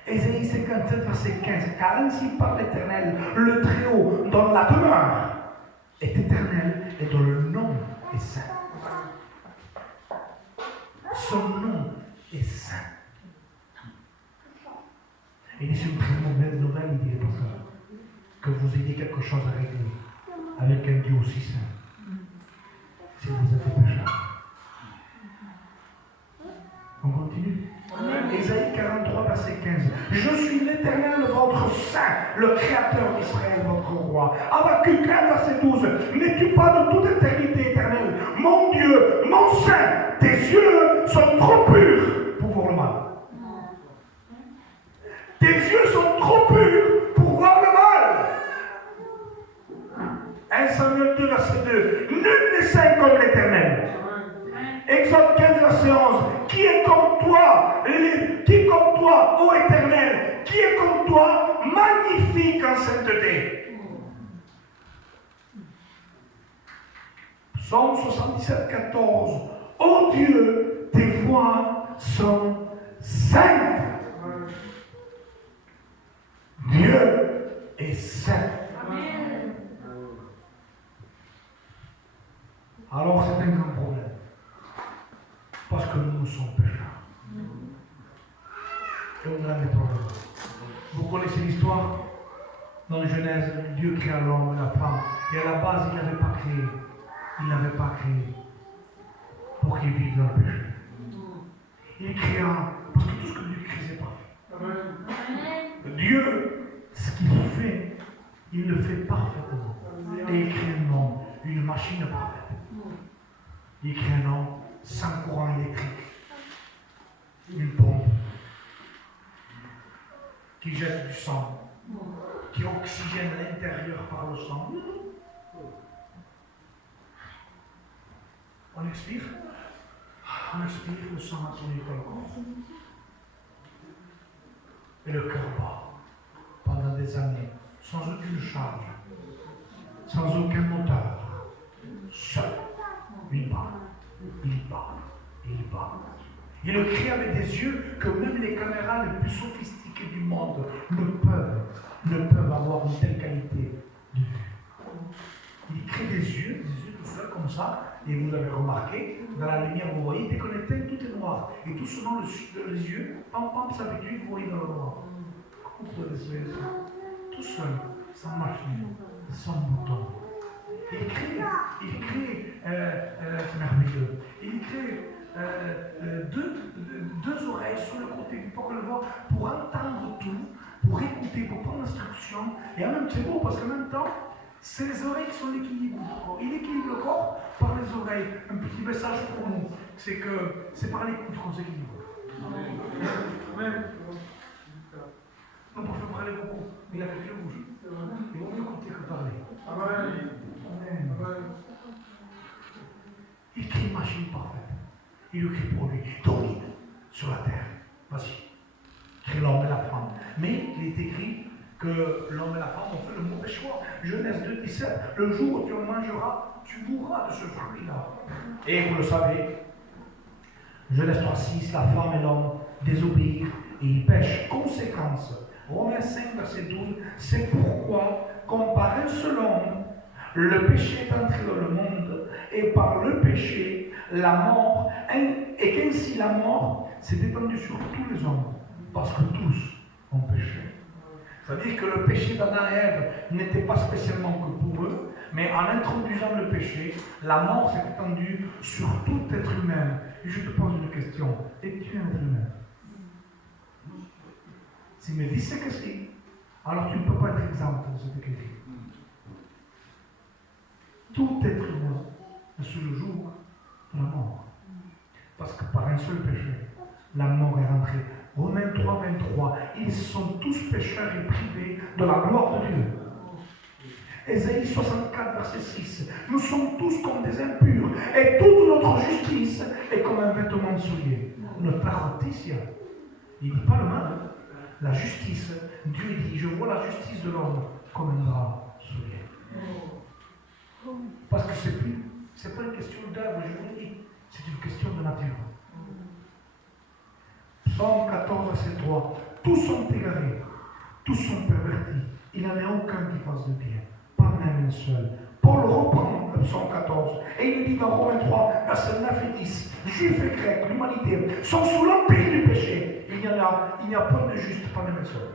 Ésaïe 57, verset 15. Car ainsi parle l'Éternel, le Très-Haut, dont la demeure est éternelle et dont le nom est saint. Son nom est saint. Il dit, c'est une très mauvaise nouvelle, il dit, parce que vous ayez quelque chose à régler avec un Dieu aussi saint. Si vous êtes des pécheurs. On continue. Ésaïe 43, verset 15. Je suis l'Éternel, votre saint, le Créateur d'Israël, votre roi. Habakkuk 1, verset 12. N'es-tu pas de toute éternité éternelle, mon Dieu, mon saint? Tes yeux sont trop purs pour voir le mal. Tes yeux sont trop purs pour voir le mal. 1 Samuel 2, verset 2. Nul n'est saint comme l'Éternel. Exode 15, verset 11. Qui est comme toi, ô Éternel? Qui est comme toi, magnifique en sainteté? Psaume 77, 14. Ô Dieu, tes voies sont saintes. Dieu est saint. Amen. Alors c'est un grand problème. Parce que nous sommes pécheurs. Et on a des problèmes. Vous connaissez l'histoire? Dans Genèse, Dieu créa l'homme et la femme. Et à la base, il n'avait pas créé. Il n'avait pas créé pour qu'ils vivent dans le péché. Il créa, parce que tout ce que Dieu crée, c'est parfait. Dieu, ce qu'il fait, il le fait parfaitement. Et il crée un homme, une machine parfaite. Il crée un homme sans courant électrique. Une pompe qui jette du sang, qui oxygène l'intérieur par le sang. On expire, le sang a tourné par le corps. Et le cœur bat pendant des années, sans aucune charge, sans aucun moteur, seul. Il bat, il bat, il bat. Il le crie avec des yeux que même les caméras les plus sophistiquées du monde ne peuvent avoir une telle qualité de vue. Il crée des yeux tout seuls comme ça, et vous l'avez remarqué, dans la lumière vous voyez, dès qu'on éteint, tout est noir. Et tout seulement les yeux, pam pam, s'habitue, vous voyez dans le noir. Comment vous pouvez essayer ça? Tout seul, sans machine, sans bouton. Il crée, c'est merveilleux, il crée deux oreilles sur le côté du port le voit pour entendre tout, pour écouter, pour prendre l'instruction. Et en même temps, c'est beau parce qu'en même temps, c'est les oreilles qui sont l'équilibre du corps. Il équilibre le corps par les oreilles. Un petit message pour nous, c'est que c'est par l'écoute qu'on s'équilibre. Amen. On peut parler beaucoup, mais il a fait le bouge. Il vaut mieux écouter que parler. Amen. Il crée une machine parfaite. Il le crée pour lui. Domine sur la terre. Vas-y. Crée l'homme et la femme. Mais il est écrit que l'homme et la femme ont fait le mauvais choix. Genèse 2, 17. Le jour où tu en mangeras, tu mourras de ce fruit-là. Et vous le savez, Genèse 3, 6, la femme et l'homme désobéissent et ils pêchent. Conséquence. Romains 5, verset 12. C'est pourquoi, comme par un seul homme, le péché est entré dans le monde, et par le péché, la mort, et qu'ainsi la mort s'est étendue sur tous les hommes, parce que tous ont péché. C'est-à-dire que le péché d'Adam et Ève n'était pas spécialement que pour eux, mais en introduisant le péché, la mort s'est étendue sur tout être humain. Et je te pose une question, es-tu un être humain? Si me dis que si, alors tu ne peux pas être exempt de cette écriture. Tout être humain est sous le joug de la mort. Parce que par un seul péché, la mort est rentrée. Romains 3, 23, ils sont tous pécheurs et privés de la gloire de Dieu. Ésaïe 64, verset 6, nous sommes tous comme des impurs, et toute notre justice est comme un vêtement souillé. Notre justice, il ne dit pas le mal, la justice, Dieu dit, je vois la justice de l'homme comme un drap souillé. Parce que c'est pas une question d'œuvre, je vous le dis, c'est une question de nature. Psaume 14, verset 3. Tous sont égarés, tous sont pervertis. Il n'y en a aucun qui fasse de bien, pas même un seul. Paul reprend le psaume 14 et il dit dans Romains 3, verset 9 et 10, Juifs et Grecs, l'humanité, sont sous l'empire du péché. Il n'y a point de juste, pas même un seul.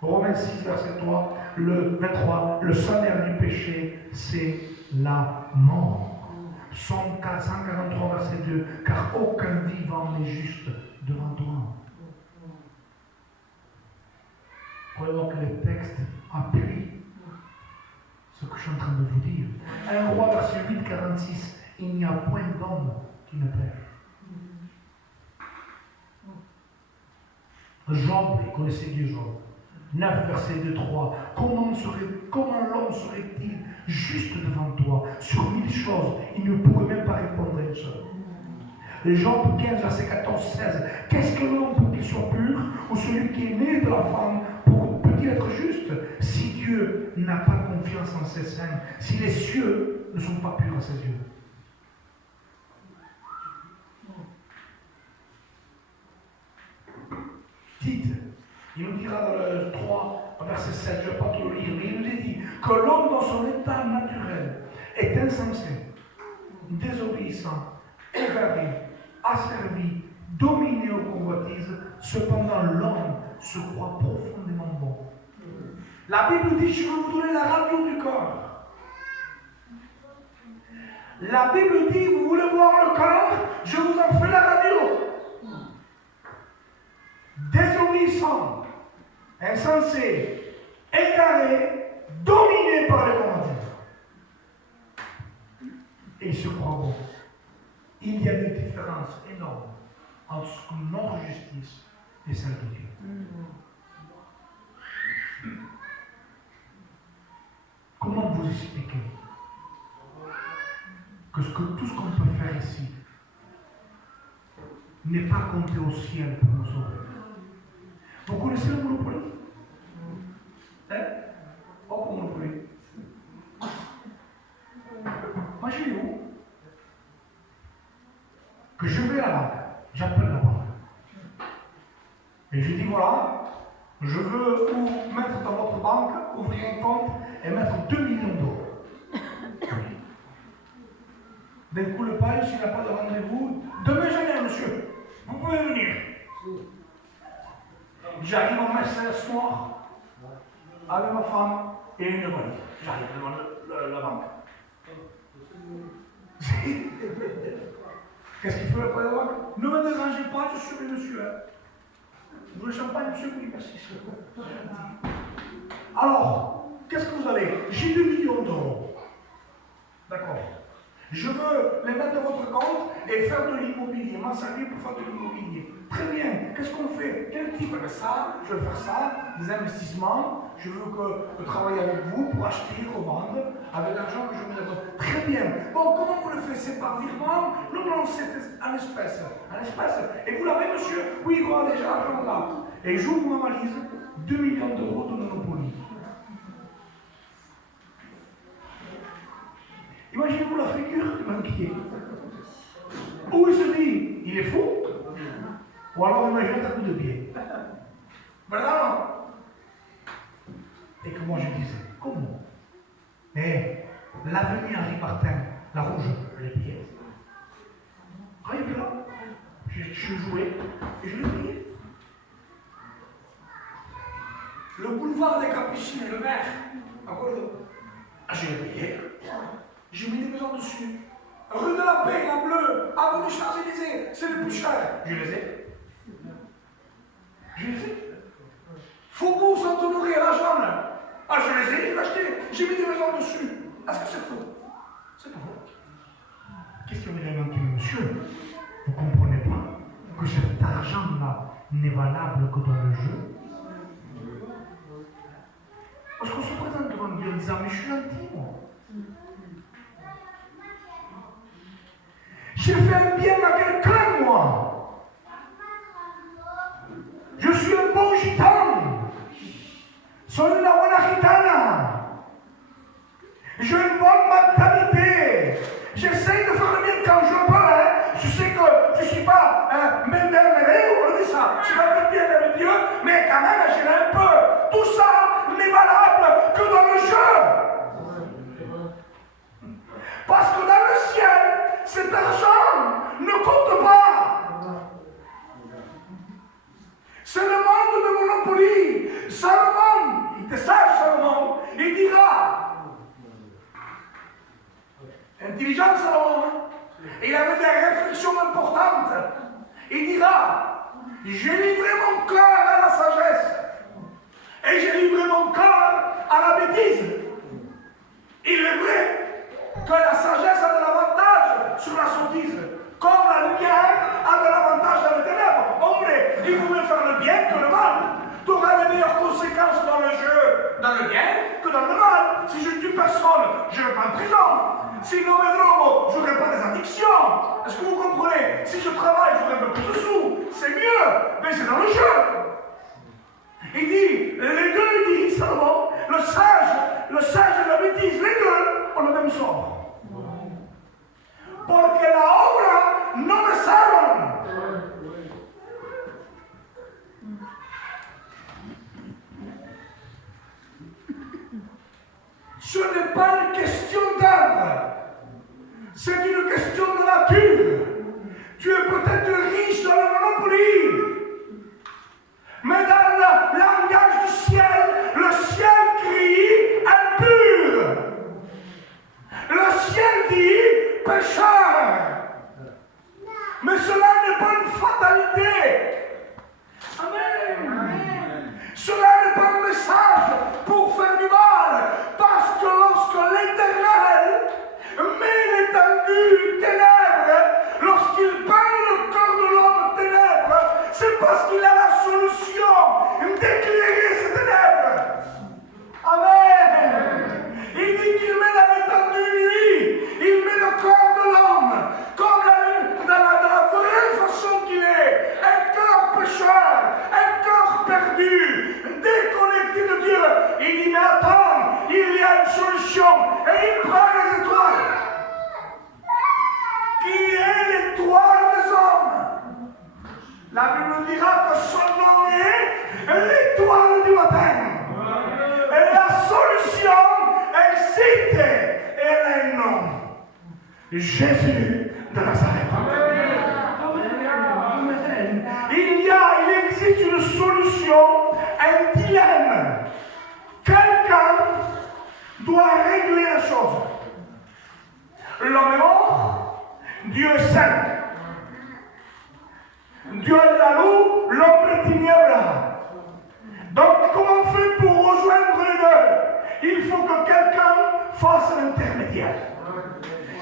Romains 6, verset 3, le 23, le salaire du péché, c'est la mort. Psaume 143, verset 2, car aucun vivant n'est juste devant toi. Croyez-moi que le texte appuie ce que je suis en train de vous dire. 1 Roi, verset 8, 46, il n'y a point d'homme qui ne pêche. Job, vous connaissez Dieu Job. 9, verset 2, 3. Comment l'homme serait-il juste devant toi? Sur 1000 choses, il ne pourrait même pas répondre à une seule. Job 15, verset 14, 16. Qu'est-ce que l'homme pour qu'il soit pur? Ou celui qui est né de la femme peut-il être juste? Si Dieu n'a pas confiance en ses saints, si les cieux ne sont pas purs à ses yeux. Tite, il nous dira dans le 3, verset 7, je ne vais pas tout le lire, mais il nous dit que l'homme dans son état naturel est insensé, désobéissant, égaré, asservi, dominé aux convoitises, cependant l'homme se croit profondément bon. La Bible dit, je vais vous donner la radio du corps. La Bible dit, vous voulez voir le corps, je vous en fais la radio. Désobéissant, insensé, égaré, dominé par les convoitises. Et il se croit bon. Il y a une différence énorme entre notre justice et celle de Dieu. Comment vous expliquer que tout ce qu'on peut faire ici n'est pas compté au ciel pour nous sauver. Vous connaissez le Monopoly? Hein? Oh, le Monopoly. Imaginez-vous que je vais à la banque, j'appelle la banque. Et je dis voilà, je veux mettre dans votre banque, ouvrir un compte et mettre 2 millions d'euros. D'un coup, le paille, s'il n'a pas de rendez-vous, demain j'en ai, monsieur, vous pouvez venir. J'arrive en Mercedes noir avec ma femme et une valise. J'arrive devant la banque. Qu'est-ce qu'il fait le paille de la banque? Ne me dérangez pas, je suis le monsieur. Vous voulez champagne, monsieur? Oui, merci. Alors, qu'est-ce que vous avez? J'ai 2 millions d'euros. D'accord. Je veux les mettre dans votre compte et faire de l'immobilier, m'en servir pour faire de l'immobilier. Très bien. Qu'est-ce qu'on fait? Quel type? Ça, je veux faire ça, des investissements. Je veux travailler avec vous pour acheter, revendre, avec l'argent que je mets dans votre. Très bien. Bon, comment vous le faites? C'est par virement? Non, c'est en espèces. En espèces. Et vous l'avez, monsieur? Oui, voilà, déjà l'argent là. Et j'ouvre ma valise, 2 millions d'euros de Monopoly. Imaginez-vous la figure du banquier. Où il se dit, il est fou, ou alors il me jette un coup de pied. Voilà. Et que moi je disais, comment? L'avenue Henri Martin, la rouge, les pieds. Arrive là, je jouais et je l'ai payé. Le boulevard des Capucines, le vert, je l'ai payé. J'ai mis des maisons dessus. Rue de la Paix, la bleue, avenue Champs-Élysées, c'est le plus cher. Je les ai. Faubourg Saint-Honoré, la jaune. Ah, je les ai, je l'ai acheté. J'ai mis des maisons dessus. Est-ce que c'est faux? C'est pas faux. Qu'est-ce que vous avez inventé, monsieur? Vous ne comprenez pas que cet argent-là n'est valable que dans le jeu? Parce qu'on se présente devant Dieu en disant, mais je suis gentil, moi. J'ai fait un bien à quelqu'un, moi. Je suis un bon gitan. Soy una buena gitana. J'ai une bonne mentalité. J'essaye de faire le bien quand je peux. Hein. Je sais que je ne suis pas mêlé, on dit ça. Je vais le bien avec Dieu, mais quand même, j'ai un peu. Tout ça n'est valable que dans le jeu. Parce que dans le ciel, cet argent ne compte pas. C'est le monde de Monopoly. Salomon, il était sage, Salomon, il dira, intelligent Salomon, il avait des réflexions importantes. Il dira, j'ai livré mon cœur à la sagesse et j'ai livré mon cœur à la bêtise. Il est vrai que la sagesse a de l'avantage sur la sottise, comme la lumière a de l'avantage dans les ténèbres. Hombre, il vaut mieux faire le bien que le mal. Tu auras les meilleures conséquences dans le jeu, dans le bien, que dans le mal. Si je tue personne, je ne vais pas en prison. Si je me drogue, je n'aurai pas des addictions. Est-ce que vous comprenez? Si je travaille, j'aurai un peu plus de sous. C'est mieux, mais c'est dans le jeu. Il dit, les deux, il dit, Salomon, le sage et la bêtise, les deux ont le même sort. Porque la obra no me salvan. Ce n'est pas une question d'arbre, c'est une question de nature. Tu es peut-être riche dans le Monopoly, mais dans le langage du ciel, le ciel crie impur. Le ciel dit pécheur. Mais cela n'est pas une fatalité. Amen. Cela n'est pas un message pour faire du mal. Parce que lorsque l'Éternel met l'étendue ténèbres, lorsqu'il peint le cœur de l'homme ténèbres, c'est parce qu'il a la solution. La Bible dira que son nom est l'étoile du matin. Et la solution existe. Elle a un nom. Jésus de Nazareth. Amen. Il existe une solution, un dilemme. Quelqu'un doit régler la chose. L'homme est mort, Dieu est saint. Dieu est la loup, l'homme est ténèbres. Donc, comment on fait pour rejoindre les deux? Il faut que quelqu'un fasse l'intermédiaire.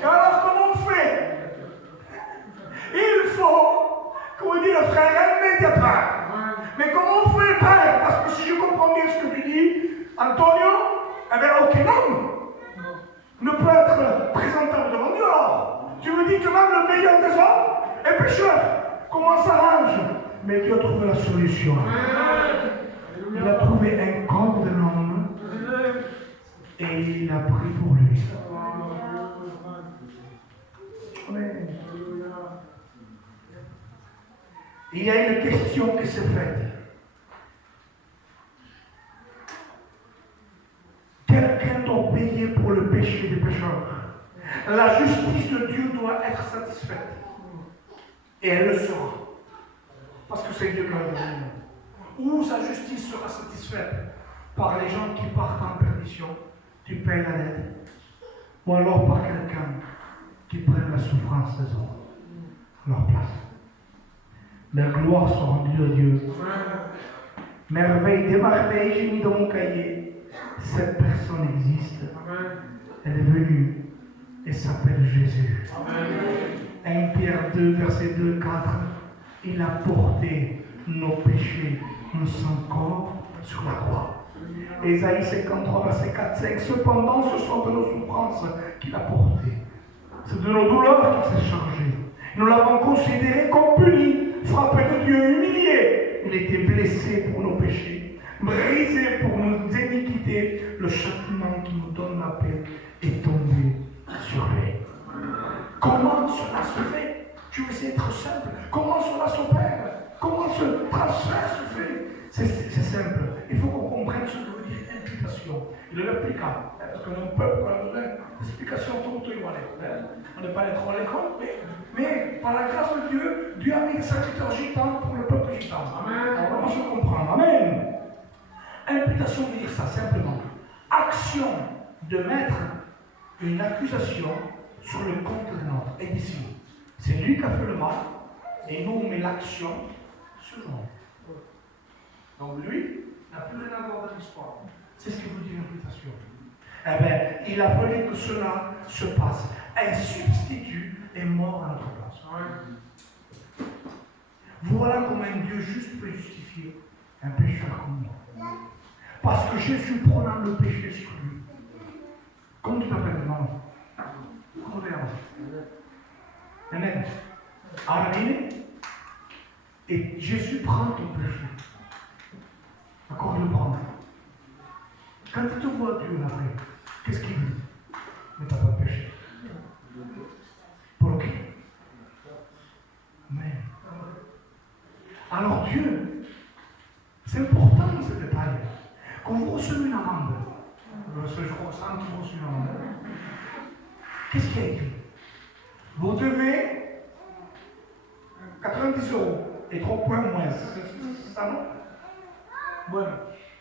Et alors, comment on fait? Il faut, comme dit le frère, un médiateur. Mais comment on fait, père? Parce que si je comprends bien ce que tu dis, Antonio, eh bien, aucun homme ne peut être présentable devant Dieu. Alors, tu me dis que même le meilleur des hommes est pécheur. Comment ça s'arrange? Mais Dieu a trouvé la solution. Il a trouvé un corps de l'homme et il l'a pris pour lui. Amen. Il y a une question qui s'est faite. Quelqu'un doit payer pour le péché des pécheurs. La justice de Dieu doit être satisfaite. Et elle le sera. Parce que c'est Dieu qui l'a donné. Où sa justice sera satisfaite? Par les gens qui partent en perdition, tu payes la dette. Ou alors par quelqu'un qui prenne la souffrance des autres à leur place. La gloire soit rendue à Dieu. Merveille des merveilles, j'ai mis dans mon cahier. Cette personne existe. Elle est venue et s'appelle Jésus. 1 Pierre 2, verset 2, 4. Il a porté nos péchés dans son corps sur la croix. Ésaïe 53, verset 4, 5. Cependant, ce sont de nos souffrances qu'il a portées. C'est de nos douleurs qu'il s'est chargé. Nous l'avons considéré comme puni, frappé de Dieu, humilié. Il était blessé pour nos péchés, brisé pour nos iniquités. Le châtiment qui nous donne la paix est tombé sur lui. Comment cela se fait? Tu veux essayer d'être simple. Comment cela s'opère? Comment ce transfert se fait? C'est simple. Il faut qu'on comprenne ce que veut dire imputation. Il est applicable. Parce qu'on est un peuple, on a besoin d'explications tout on n'est pas allé trop à l'école, mais par la grâce de Dieu, Dieu a mis le serviteur gitan pour le peuple gitan. Alors on se comprend. Amen. Imputation veut dire ça simplement. Action de mettre une accusation sur le compte de notre. Et d'ici, c'est lui qui a fait le mal, et nous on met l'action sur nous. Donc lui n'a plus rien à voir dans l'histoire. C'est ce que veut dire l'imputation. Eh bien, il a fallu que cela se passe. Un substitut est mort à notre place. Voilà comment un Dieu juste peut justifier un pécheur comme moi. Parce que Jésus prenant le péché sur lui. Comment tu t'appelles maintenant? Comment tu t'appelles? Amen. Amen. Et Jésus prend ton péché. D'accord, il le prend. Quand il te voit Dieu après, qu'est-ce qu'il dit? Mais tu n'as pas de péché. Pour qui? Mais. Alors Dieu, c'est important ce détail. Quand vous recevez une amende, ce jour où vous recevez une amende, qu'est-ce qu'il y a écrit? Vous devez 90 € et 3 points moins. Ça monte? Bueno.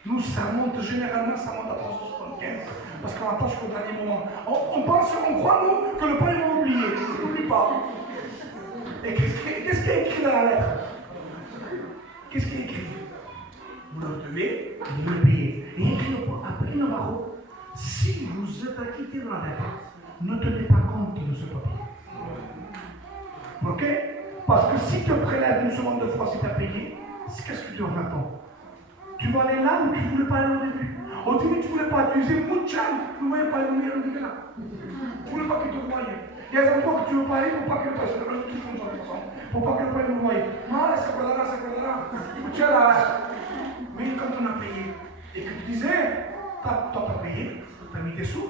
Nous, ça monte généralement, ça monte à 375. Parce qu'on attend jusqu'au dernier moment. On pense, on croit, nous, que le Père va oublier. Il n'oublie pas. Et qu'est-ce qui est écrit dans la lettre? Qu'est-ce qui est écrit? Vous le devez, vous le payez. Et écrit après le barreau, si vous êtes acquitté de la dette, ne tenez pas compte de ce papier. Ok? Parce que si tu prélèves une seconde de fois si tu as payé, qu'est-ce que tu vas faire toi? Tu vas aller là où tu ne voulais pas aller au début. Au début, tu ne voulais pas. Tu disais, Mouchan, tu ne voulais pas aller au début là. Tu ne voulais pas qu'il te voie. Il y a des endroits que tu ne veux pas aller pour pas que le passe. Pour pas que le passe nous voie. Non, c'est quoi là, c'est quoi là. Mouchan là. Mais quand on a payé, et que tu disais, toi t'as payé, tu as mis tes sous,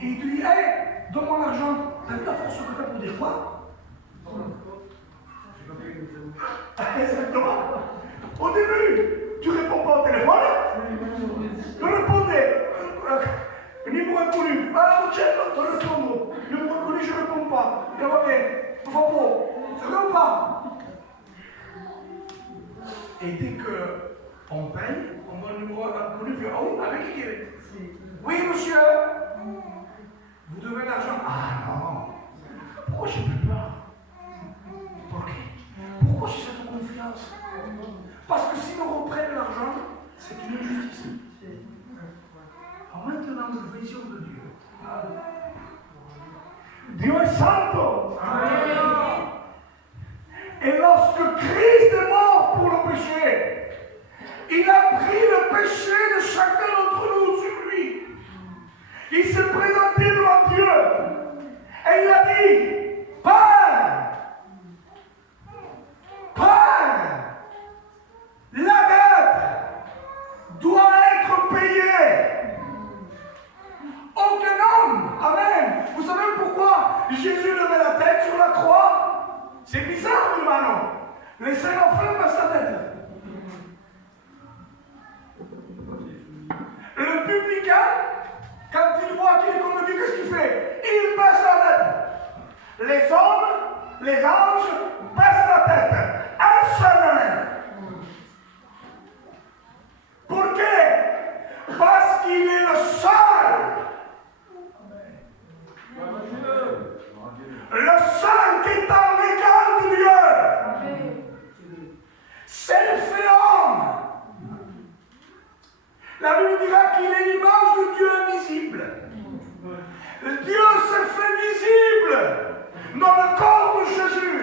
et il te dit, hey, donne-moi l'argent. Tu as vu la force que tu as pour dire quoi? Exactement. Au début, tu ne réponds pas au téléphone. Tu répondais. Numéro inconnu. Ah, mon chef, tu réponds. Numéro inconnu, je ne réponds pas. Il va bien. Faut pas. C'est vrai ou pas? Et dès qu'on paye, on voit le numéro inconnu. Ah oui, avec qui il est? Oui, monsieur. Vous devez l'argent. Ah non. Pourquoi j'ai plus peur? Pourquoi j'ai cette confiance? Parce que si nous reprennent l'argent, c'est une injustice. Alors maintenant, nous vision de Dieu. Dieu est santo. Et lorsque Christ est mort pour le péché, il a pris le péché de chacun d'entre nous sur lui. Il s'est présenté devant Dieu et il a dit, Père, la dette doit être payée. Aucun homme, amen. Vous savez pourquoi Jésus levait la tête sur la croix? C'est bizarre, hermano. Les saints enfants passent la tête. Le publicain, quand il voit qu'il est comme Dieu, qu'est-ce qu'il fait? Il baisse la tête. Les hommes, les anges baissent la tête. Un seul homme. Pourquoi? Parce qu'il est le seul. Le seul qui est en l'égal de Dieu. C'est le fait homme. La Bible dira qu'il est l'image de Dieu invisible. Dieu s'est fait visible dans le corps de Jésus.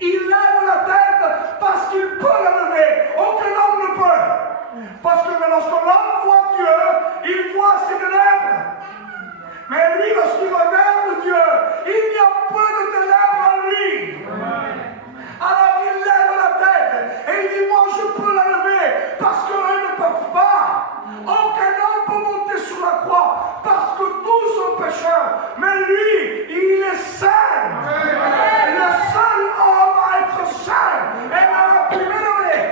Il lève la tête parce qu'il peut la lever. Aucun homme ne peut. Parce que lorsque l'homme voit Dieu, il voit ses ténèbres. Mais lui, lorsqu'il regarde Dieu, il n'y a pas de ténèbres en lui. Alors il lève la tête et il dit, moi je peux la lever parce qu'eux ne peuvent pas. Aucun homme peut monter sur la croix parce que tous sont pécheurs. Mais lui, il est saint. Le seul homme à être saint. Et la première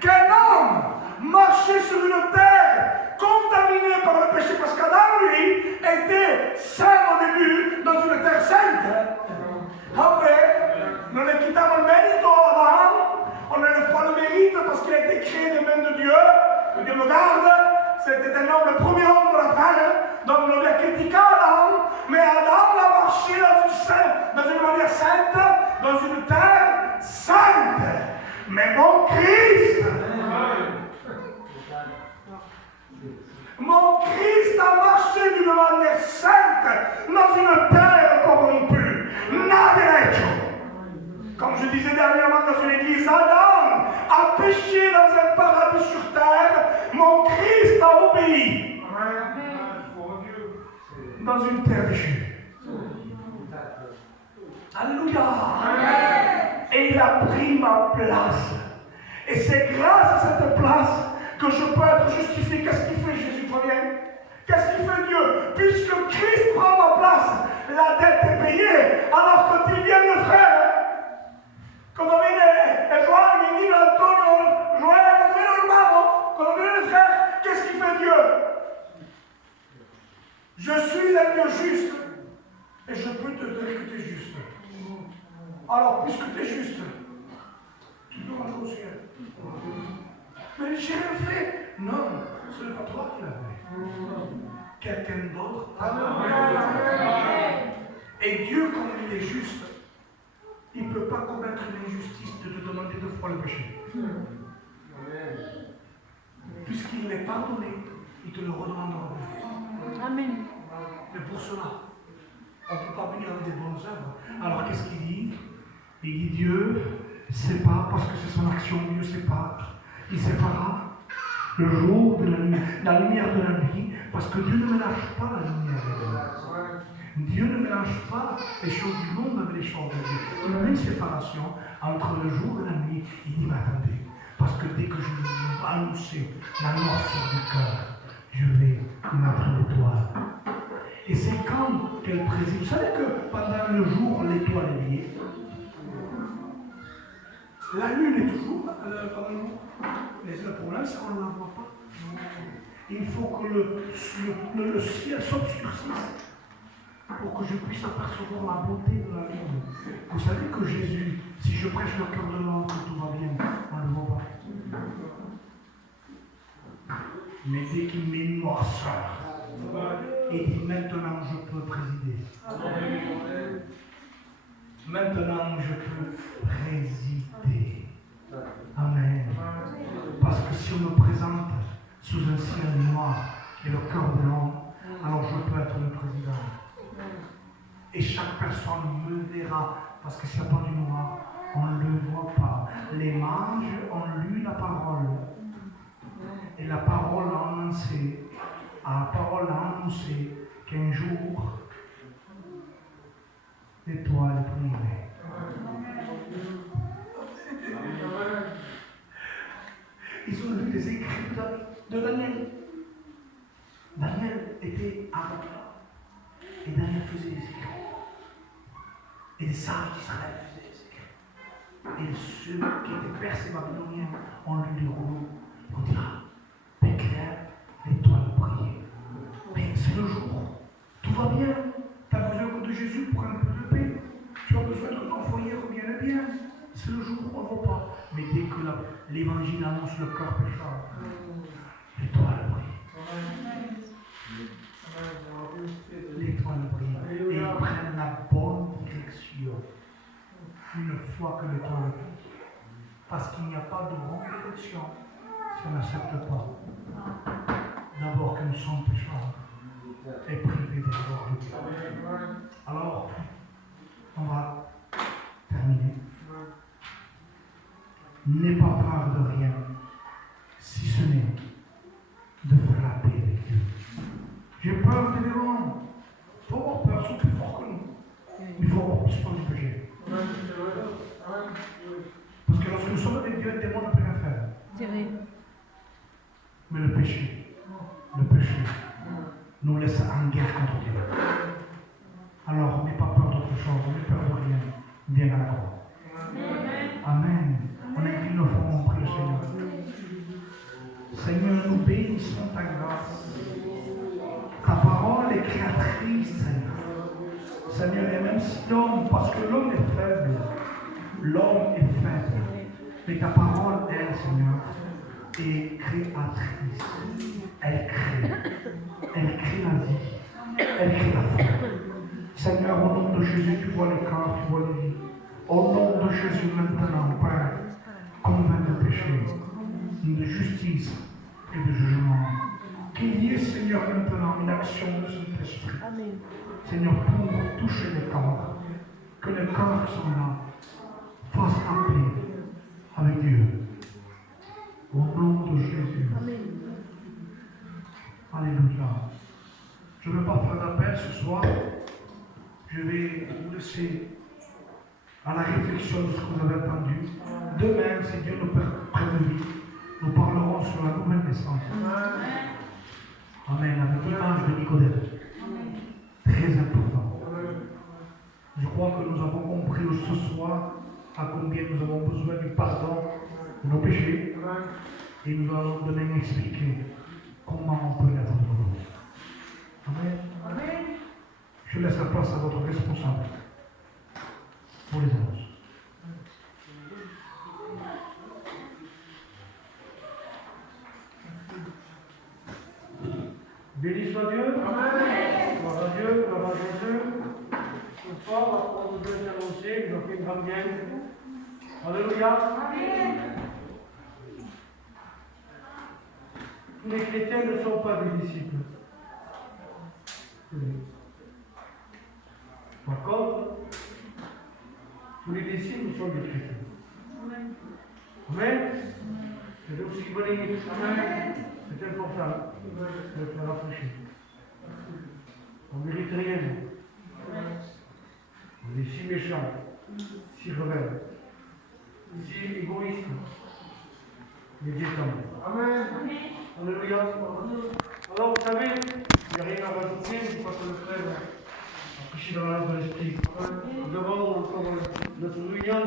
qu'un homme marchait sur une terre contaminée par le péché, parce qu'Adam, lui, était saint au début dans une terre sainte. Après, nous le quittons le mérite avant, on ne lève pas le mérite parce qu'il a été créé des mains de Dieu, que Dieu me garde. C'était un homme, le premier homme de la terre, donc on l'a critiqué Adam, mais Adam a marché dans une manière sainte, dans une terre sainte. Mais mon Christ a marché d'une manière sainte dans une terre corrompue. Comme je disais dernièrement dans une église, Adam a péché dans un paradis sur terre. Mon Christ a obéi dans une terre déchue. Alléluia. Et il a pris ma place. Et c'est grâce à cette place que je peux être justifié. Qu'est-ce qu'il fait Jésus? Qu'est-ce qu'il fait Dieu? Puisque Christ prend ma place, la dette est payée. Alors quand il vient le frère, quando viene Joan, viene Antonio, Joël, quando viene l'hermano, quando viene le frère, qu'est-ce qu'il fait Dieu? Je suis un Dieu juste et je peux te dire que tu es juste. Alors, puisque tu es juste, tu dois aller au ciel. Mais j'ai rien fait. Non, ce n'est pas toi qui l'as fait. Quelqu'un d'autre. Et Dieu, comme il est juste, il ne peut pas commettre l'injustice de te demander 2 fois le péché. Puisqu'il l'est pardonné, il te le redemandera. Amen. Mais pour cela, on ne peut pas venir avec des bonnes œuvres. Alors qu'est-ce qu'il dit? Il dit Dieu sépare, parce que c'est son action, Dieu sépare. Il séparera le jour de la nuit, la lumière de la nuit, parce que Dieu ne mélange pas la lumière et la nuit. Dieu ne mélange pas les choses du monde avec les choses de Dieu. Il met une séparation entre le jour et la nuit. Il dit, mais attendez, parce que dès que je vais annoncer la notion du cœur, je vais mettre l'étoile. Et c'est quand qu'elle préside. Vous savez que pendant le jour, l'étoile est liée. La lune est toujours pendant le jour. Mais le problème, c'est qu'on ne la voit pas. Il faut que le ciel s'obscurcisse pour que je puisse apercevoir la beauté de la lune. Vous savez que Jésus, si je prêche le cœur de l'homme, que tout va bien, on ne le voit pas. Mais dès qu'il met une noirceur, il dit maintenant je peux présider. Maintenant je peux présider. Amen. Parce que si on me présente sous un ciel noir et le cœur blanc, alors je peux être le président. Et chaque personne me verra, parce que s'il n'y a pas du noir, on ne le voit pas. Les mages ont lu la parole. Et la parole a annoncé qu'un jour, l'étoile brillerait. Ils ont lu les écrits de Daniel. Daniel était avocat. Et Daniel faisait des écrits. Et les sages d'Israël faisaient des écrits. Et ceux qui étaient perses et babyloniens ont lu les rouleaux. On dira, Bethléem, l'étoile brillait. Mais c'est le jour. Tout va bien. Tu as besoin que de Jésus pour un peu de paix. Tu as besoin que ton foyer revienne bien. C'est le jour où on ne voit pas. Mais dès que l'évangile annonce le cœur pécheur, l'étoile brille. L'étoile brille. Et ils prennent la bonne direction. Une fois que l'étoile brille. Parce qu'il n'y a pas de bonne direction si on n'accepte pas. D'abord que nous sommes pécheurs et privés de la gloire de Dieu. Alors, on va terminer. N'aie pas peur de rien, si ce n'est de faire la paix avec Dieu. J'ai peur des démons. Il faut avoir peur, ils sont plus forts que nous. Mais il faut avoir peur du péché. Parce que lorsque nous sommes avec Dieu, le démon ne peut rien faire. Mais le péché nous laisse en guerre contre Dieu. Alors, n'aie pas peur d'autre chose, n'aie peur de rien. Viens à la croix. Amen. On incline nos fronts, on prie le Seigneur. Seigneur, nous bénissons ta grâce. Ta parole est créatrice, Seigneur. Seigneur, et même si l'homme, parce que l'homme est faible, mais ta parole, elle, Seigneur, est créatrice. Elle crée la vie, elle crée la foi. Seigneur, au nom de Jésus, tu vois les cœurs, tu vois les vies. Au nom de Jésus, maintenant, Père, convainc de péché, de justice et de jugement. Qu'il y ait, Seigneur, maintenant une action de cet esprit. Seigneur, pour toucher les cœurs, que les cœurs qui sont là fassent la paix avec Dieu. Au nom de Jésus. Alléluia. Je ne veux pas faire d'appel ce soir. Je vais vous laisser à la réflexion de ce que vous avez entendu. Demain, si Dieu nous prête de vie, nous parlerons sur la nouvelle naissance. Amen. Avec l'image de Nicodème. Très important. Je crois que nous avons compris ce soir à combien nous avons besoin du pardon de nos péchés. Et nous allons demain expliquer comment on peut l'être de nouveau. Amen. Amen. Je laisse la place à votre responsable pour les annonces. Béni soit Dieu. Amen. Gloire à Dieu, gloire à Jésus. Ce soir, on vous a annoncé que je fais une grande bien. Alléluia. Amen. Tous les chrétiens ne sont pas des disciples. Par contre, tous les disciples sont des chrétiens. Amen. C'est aussi bonne église. Amen. C'est important de faire rafraîchir. On ne mérite rien. On est si méchants, si rebelles, si égoïstes. Mais Dieu t'aime. Amen. Alléluia. Alors, vous savez, il n'y a rien à rajouter, je crois que le frère a prêché dans la langue de l'esprit. Nous avons encore notre réunion.